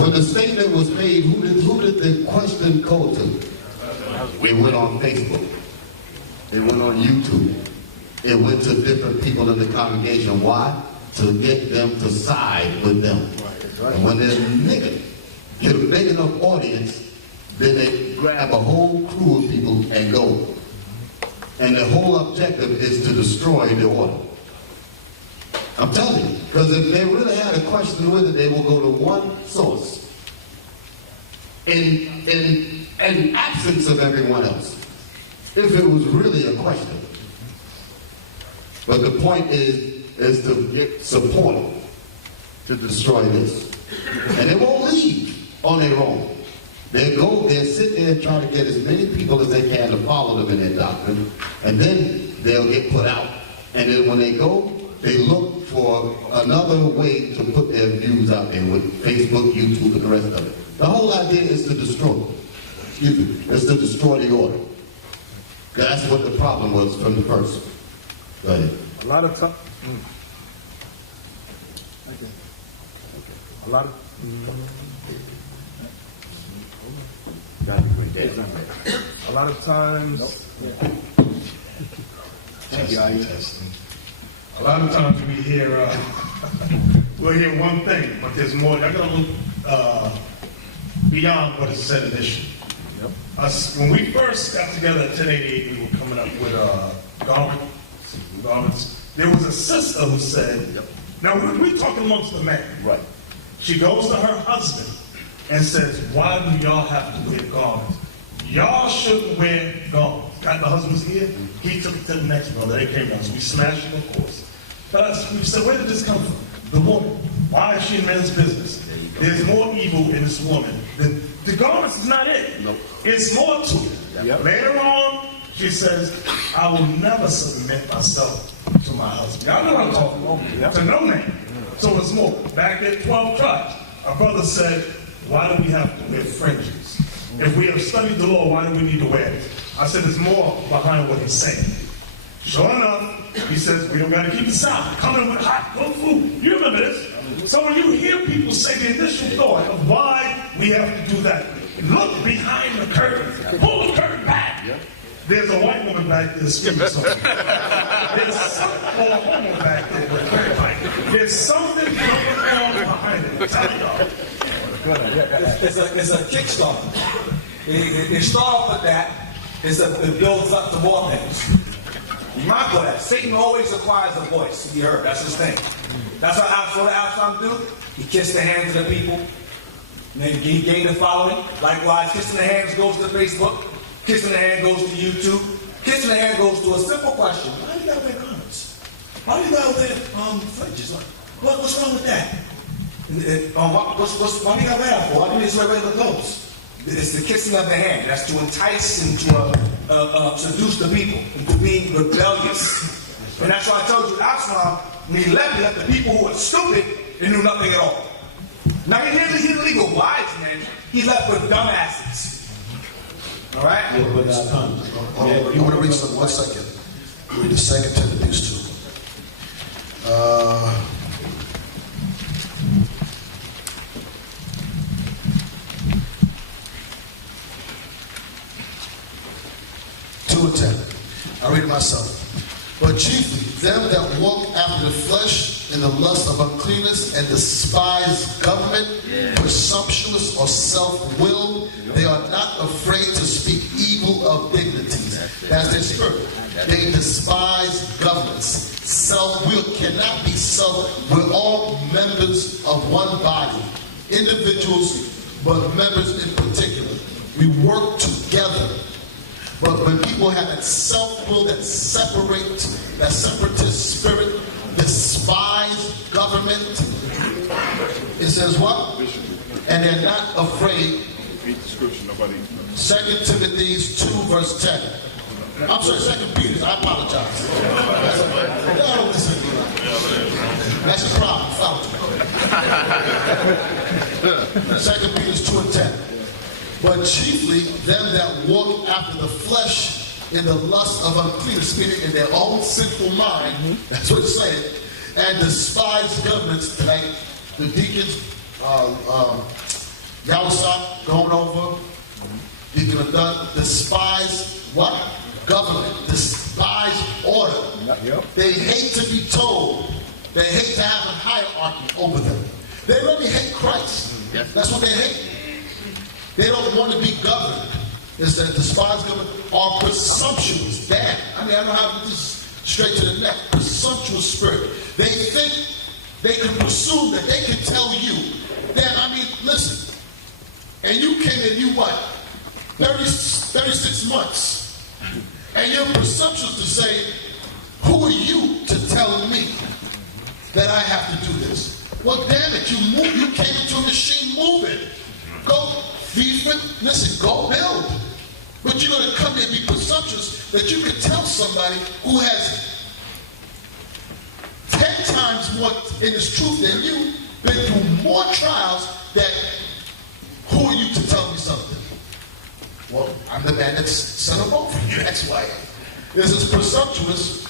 When the statement was made, who did the question go to? It went on Facebook. It went on YouTube. It went to different people in the congregation. Why? To get them to side with them. And when they're nigga, get a big enough audience, then they grab a whole crew of people and go. And the whole objective is to destroy the order. I'm telling you, because if they really had a question with it, they will go to one source. In absence of everyone else, if it was really a question. But the point is to get support to destroy this. And they won't leave on their own. They'll sit there and try to get as many people as they can to follow them in their doctrine, and then they'll get put out. And then when they go, they look for another way to put their views out there with Facebook, YouTube, and the rest of it. The whole idea is to destroy. Is to destroy the order. That's what the problem was from the first. Go ahead. A lot of time. A lot of. A lot of times. A lot of times we hear, we'll hear one thing, but there's more. I gotta look beyond what is said initially. When we first got together at 1088, we were coming up with garments. There was a sister who said, now we're talking amongst the men. Right. She goes to her husband and says, why do y'all have to wear garments? Y'all shouldn't wear garments. Got the husband's ear, he took it to the next brother. They came down, so we smashed it, of course. But we said, where did this come from? The woman. Why is she in men's business? There's more evil in this woman. The garments is not it. Nope. It's more to it. Yep. Later on, she says, I will never submit myself to my husband. Y'all know what I'm talking about. Yep. To no man. So it's more. Back at 12 tribes, our brother said, why do we have to wear fringes? If we have studied the law, why do we need to wear it? I said, there's more behind what he's saying. Sure enough, he says, we don't got to keep it silent. Coming with hot, cooked food. You remember this? So when you hear people say the initial thought of why we have to do that, look behind the curtain. Pull the curtain back. There's a white woman back there screaming something. There's something, or a woman back there with a curtain back. There's something going on behind it. I'm telling y'all. It's a Kickstarter. It starts off with that. It builds up to more things. Remember that. Satan always acquires a voice to be heard. That's his thing. That's what Absalom do. He kissed the hands of the people. And then he gained a following. Likewise, kissing the hands goes to Facebook. Kissing the hand goes to YouTube. Kissing the hand goes to a simple question. Why do you gotta wear garments? Why do you gotta wear fringes? What's wrong with that? Why do you gotta wear that for? Why do you just wear regular clothes? It's the kissing of the hand. That's to entice and to seduce the people into being rebellious. And that's why I told you, Absalom, when he left the people who were stupid and knew nothing at all. Now he didn't leave a wise man. He left with dumbasses. All right? I want to read something. 1 second. Read the second Timothy 2. 2:10. I read it myself. But chiefly, them that walk after the flesh in the lust of uncleanness and despise government, presumptuous or self-willed, they are not afraid to speak evil of dignities. That's their spirit. They despise governments. Self-will cannot be self. We're all members of one body. Individuals, but members in particular. We work together. But when people have that self-will, that separatist spirit, despise government, it says what? And they're not afraid. 2 Timothy 2 verse 10. I'm sorry, 2 Peter, I apologize. Don't listen to me. That's a problem. 2 Peter 2 and 10. But chiefly them that walk after the flesh in the lust of uncleanness, meaning in their own sinful mind, that's what it's saying, and despise governments. Tonight, the deacons, Yawasop going over, Deacon Adun, despise what? Government, despise order. They hate to be told. They hate to have a hierarchy over them. They really hate Christ. That's what they hate. They don't want to be governed. It's that despise government are presumptuous. Damn. I mean, I don't have this straight to the neck. Presumptuous spirit. They think they can presume that they can tell you. Damn, I mean, listen. And you came in, you what? 36 months. And you're presumptuous to say, who are you to tell me that I have to do this? Well, damn it, you came into a machine moving. Go. Listen, go build. But you're going to come here and be presumptuous that you can tell somebody who has 10 times more in his truth than you, been through more trials, that who are you to tell me something? Well, I'm the man that's sent a vote for you. That's why. This is presumptuous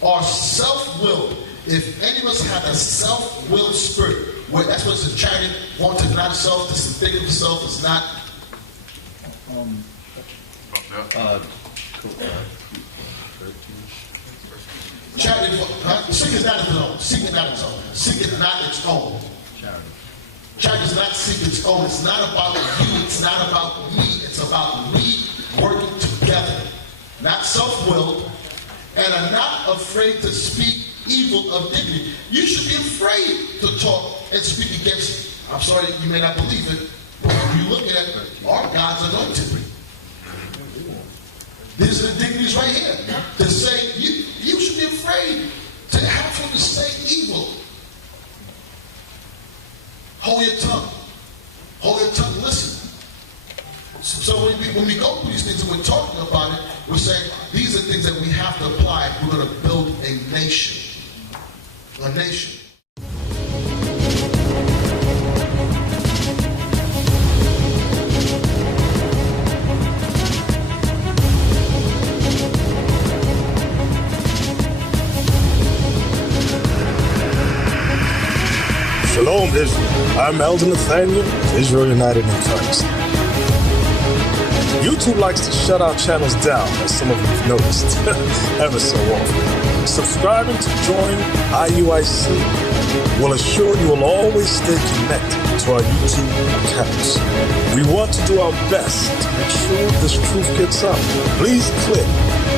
or self-willed. If any of us have a self-willed spirit, where that's what it's a charity, want to deny self, to think of yourself, it's not. Charity, seek is not its own. Seek is not its own. Seek is not its own. Charity does not seek its own. It's not about you. It's not about me. It's about we working together. Not self-willed, and are not afraid to speak evil of dignity. You should be afraid to talk and speak against. I'm sorry, you may not believe it, but when you look at our God's anointed. These are the dignities right here. To say, you should be afraid to have him to say evil. Hold your tongue. Hold your tongue, listen. So when we go through these things and we're talking about it, we're saying these are things that we have to apply if we're going to build a nation. A nation. Shalom, Israel. I'm Elder Nathaniel, Israel United in Christ. YouTube likes to shut our channels down, as some of you have noticed, ever so often. Subscribing to join IUIC will assure you will always stay connected to our YouTube accounts. We want to do our best to make sure this truth gets out. Please click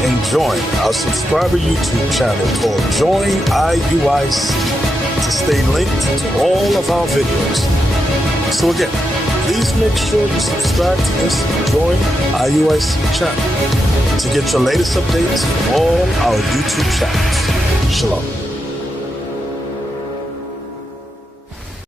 and join our subscriber YouTube channel called Join IUIC to stay linked to all of our videos. So again, please make sure you subscribe to this Join IUIC channel to get your latest updates from all our YouTube channels. Shalom.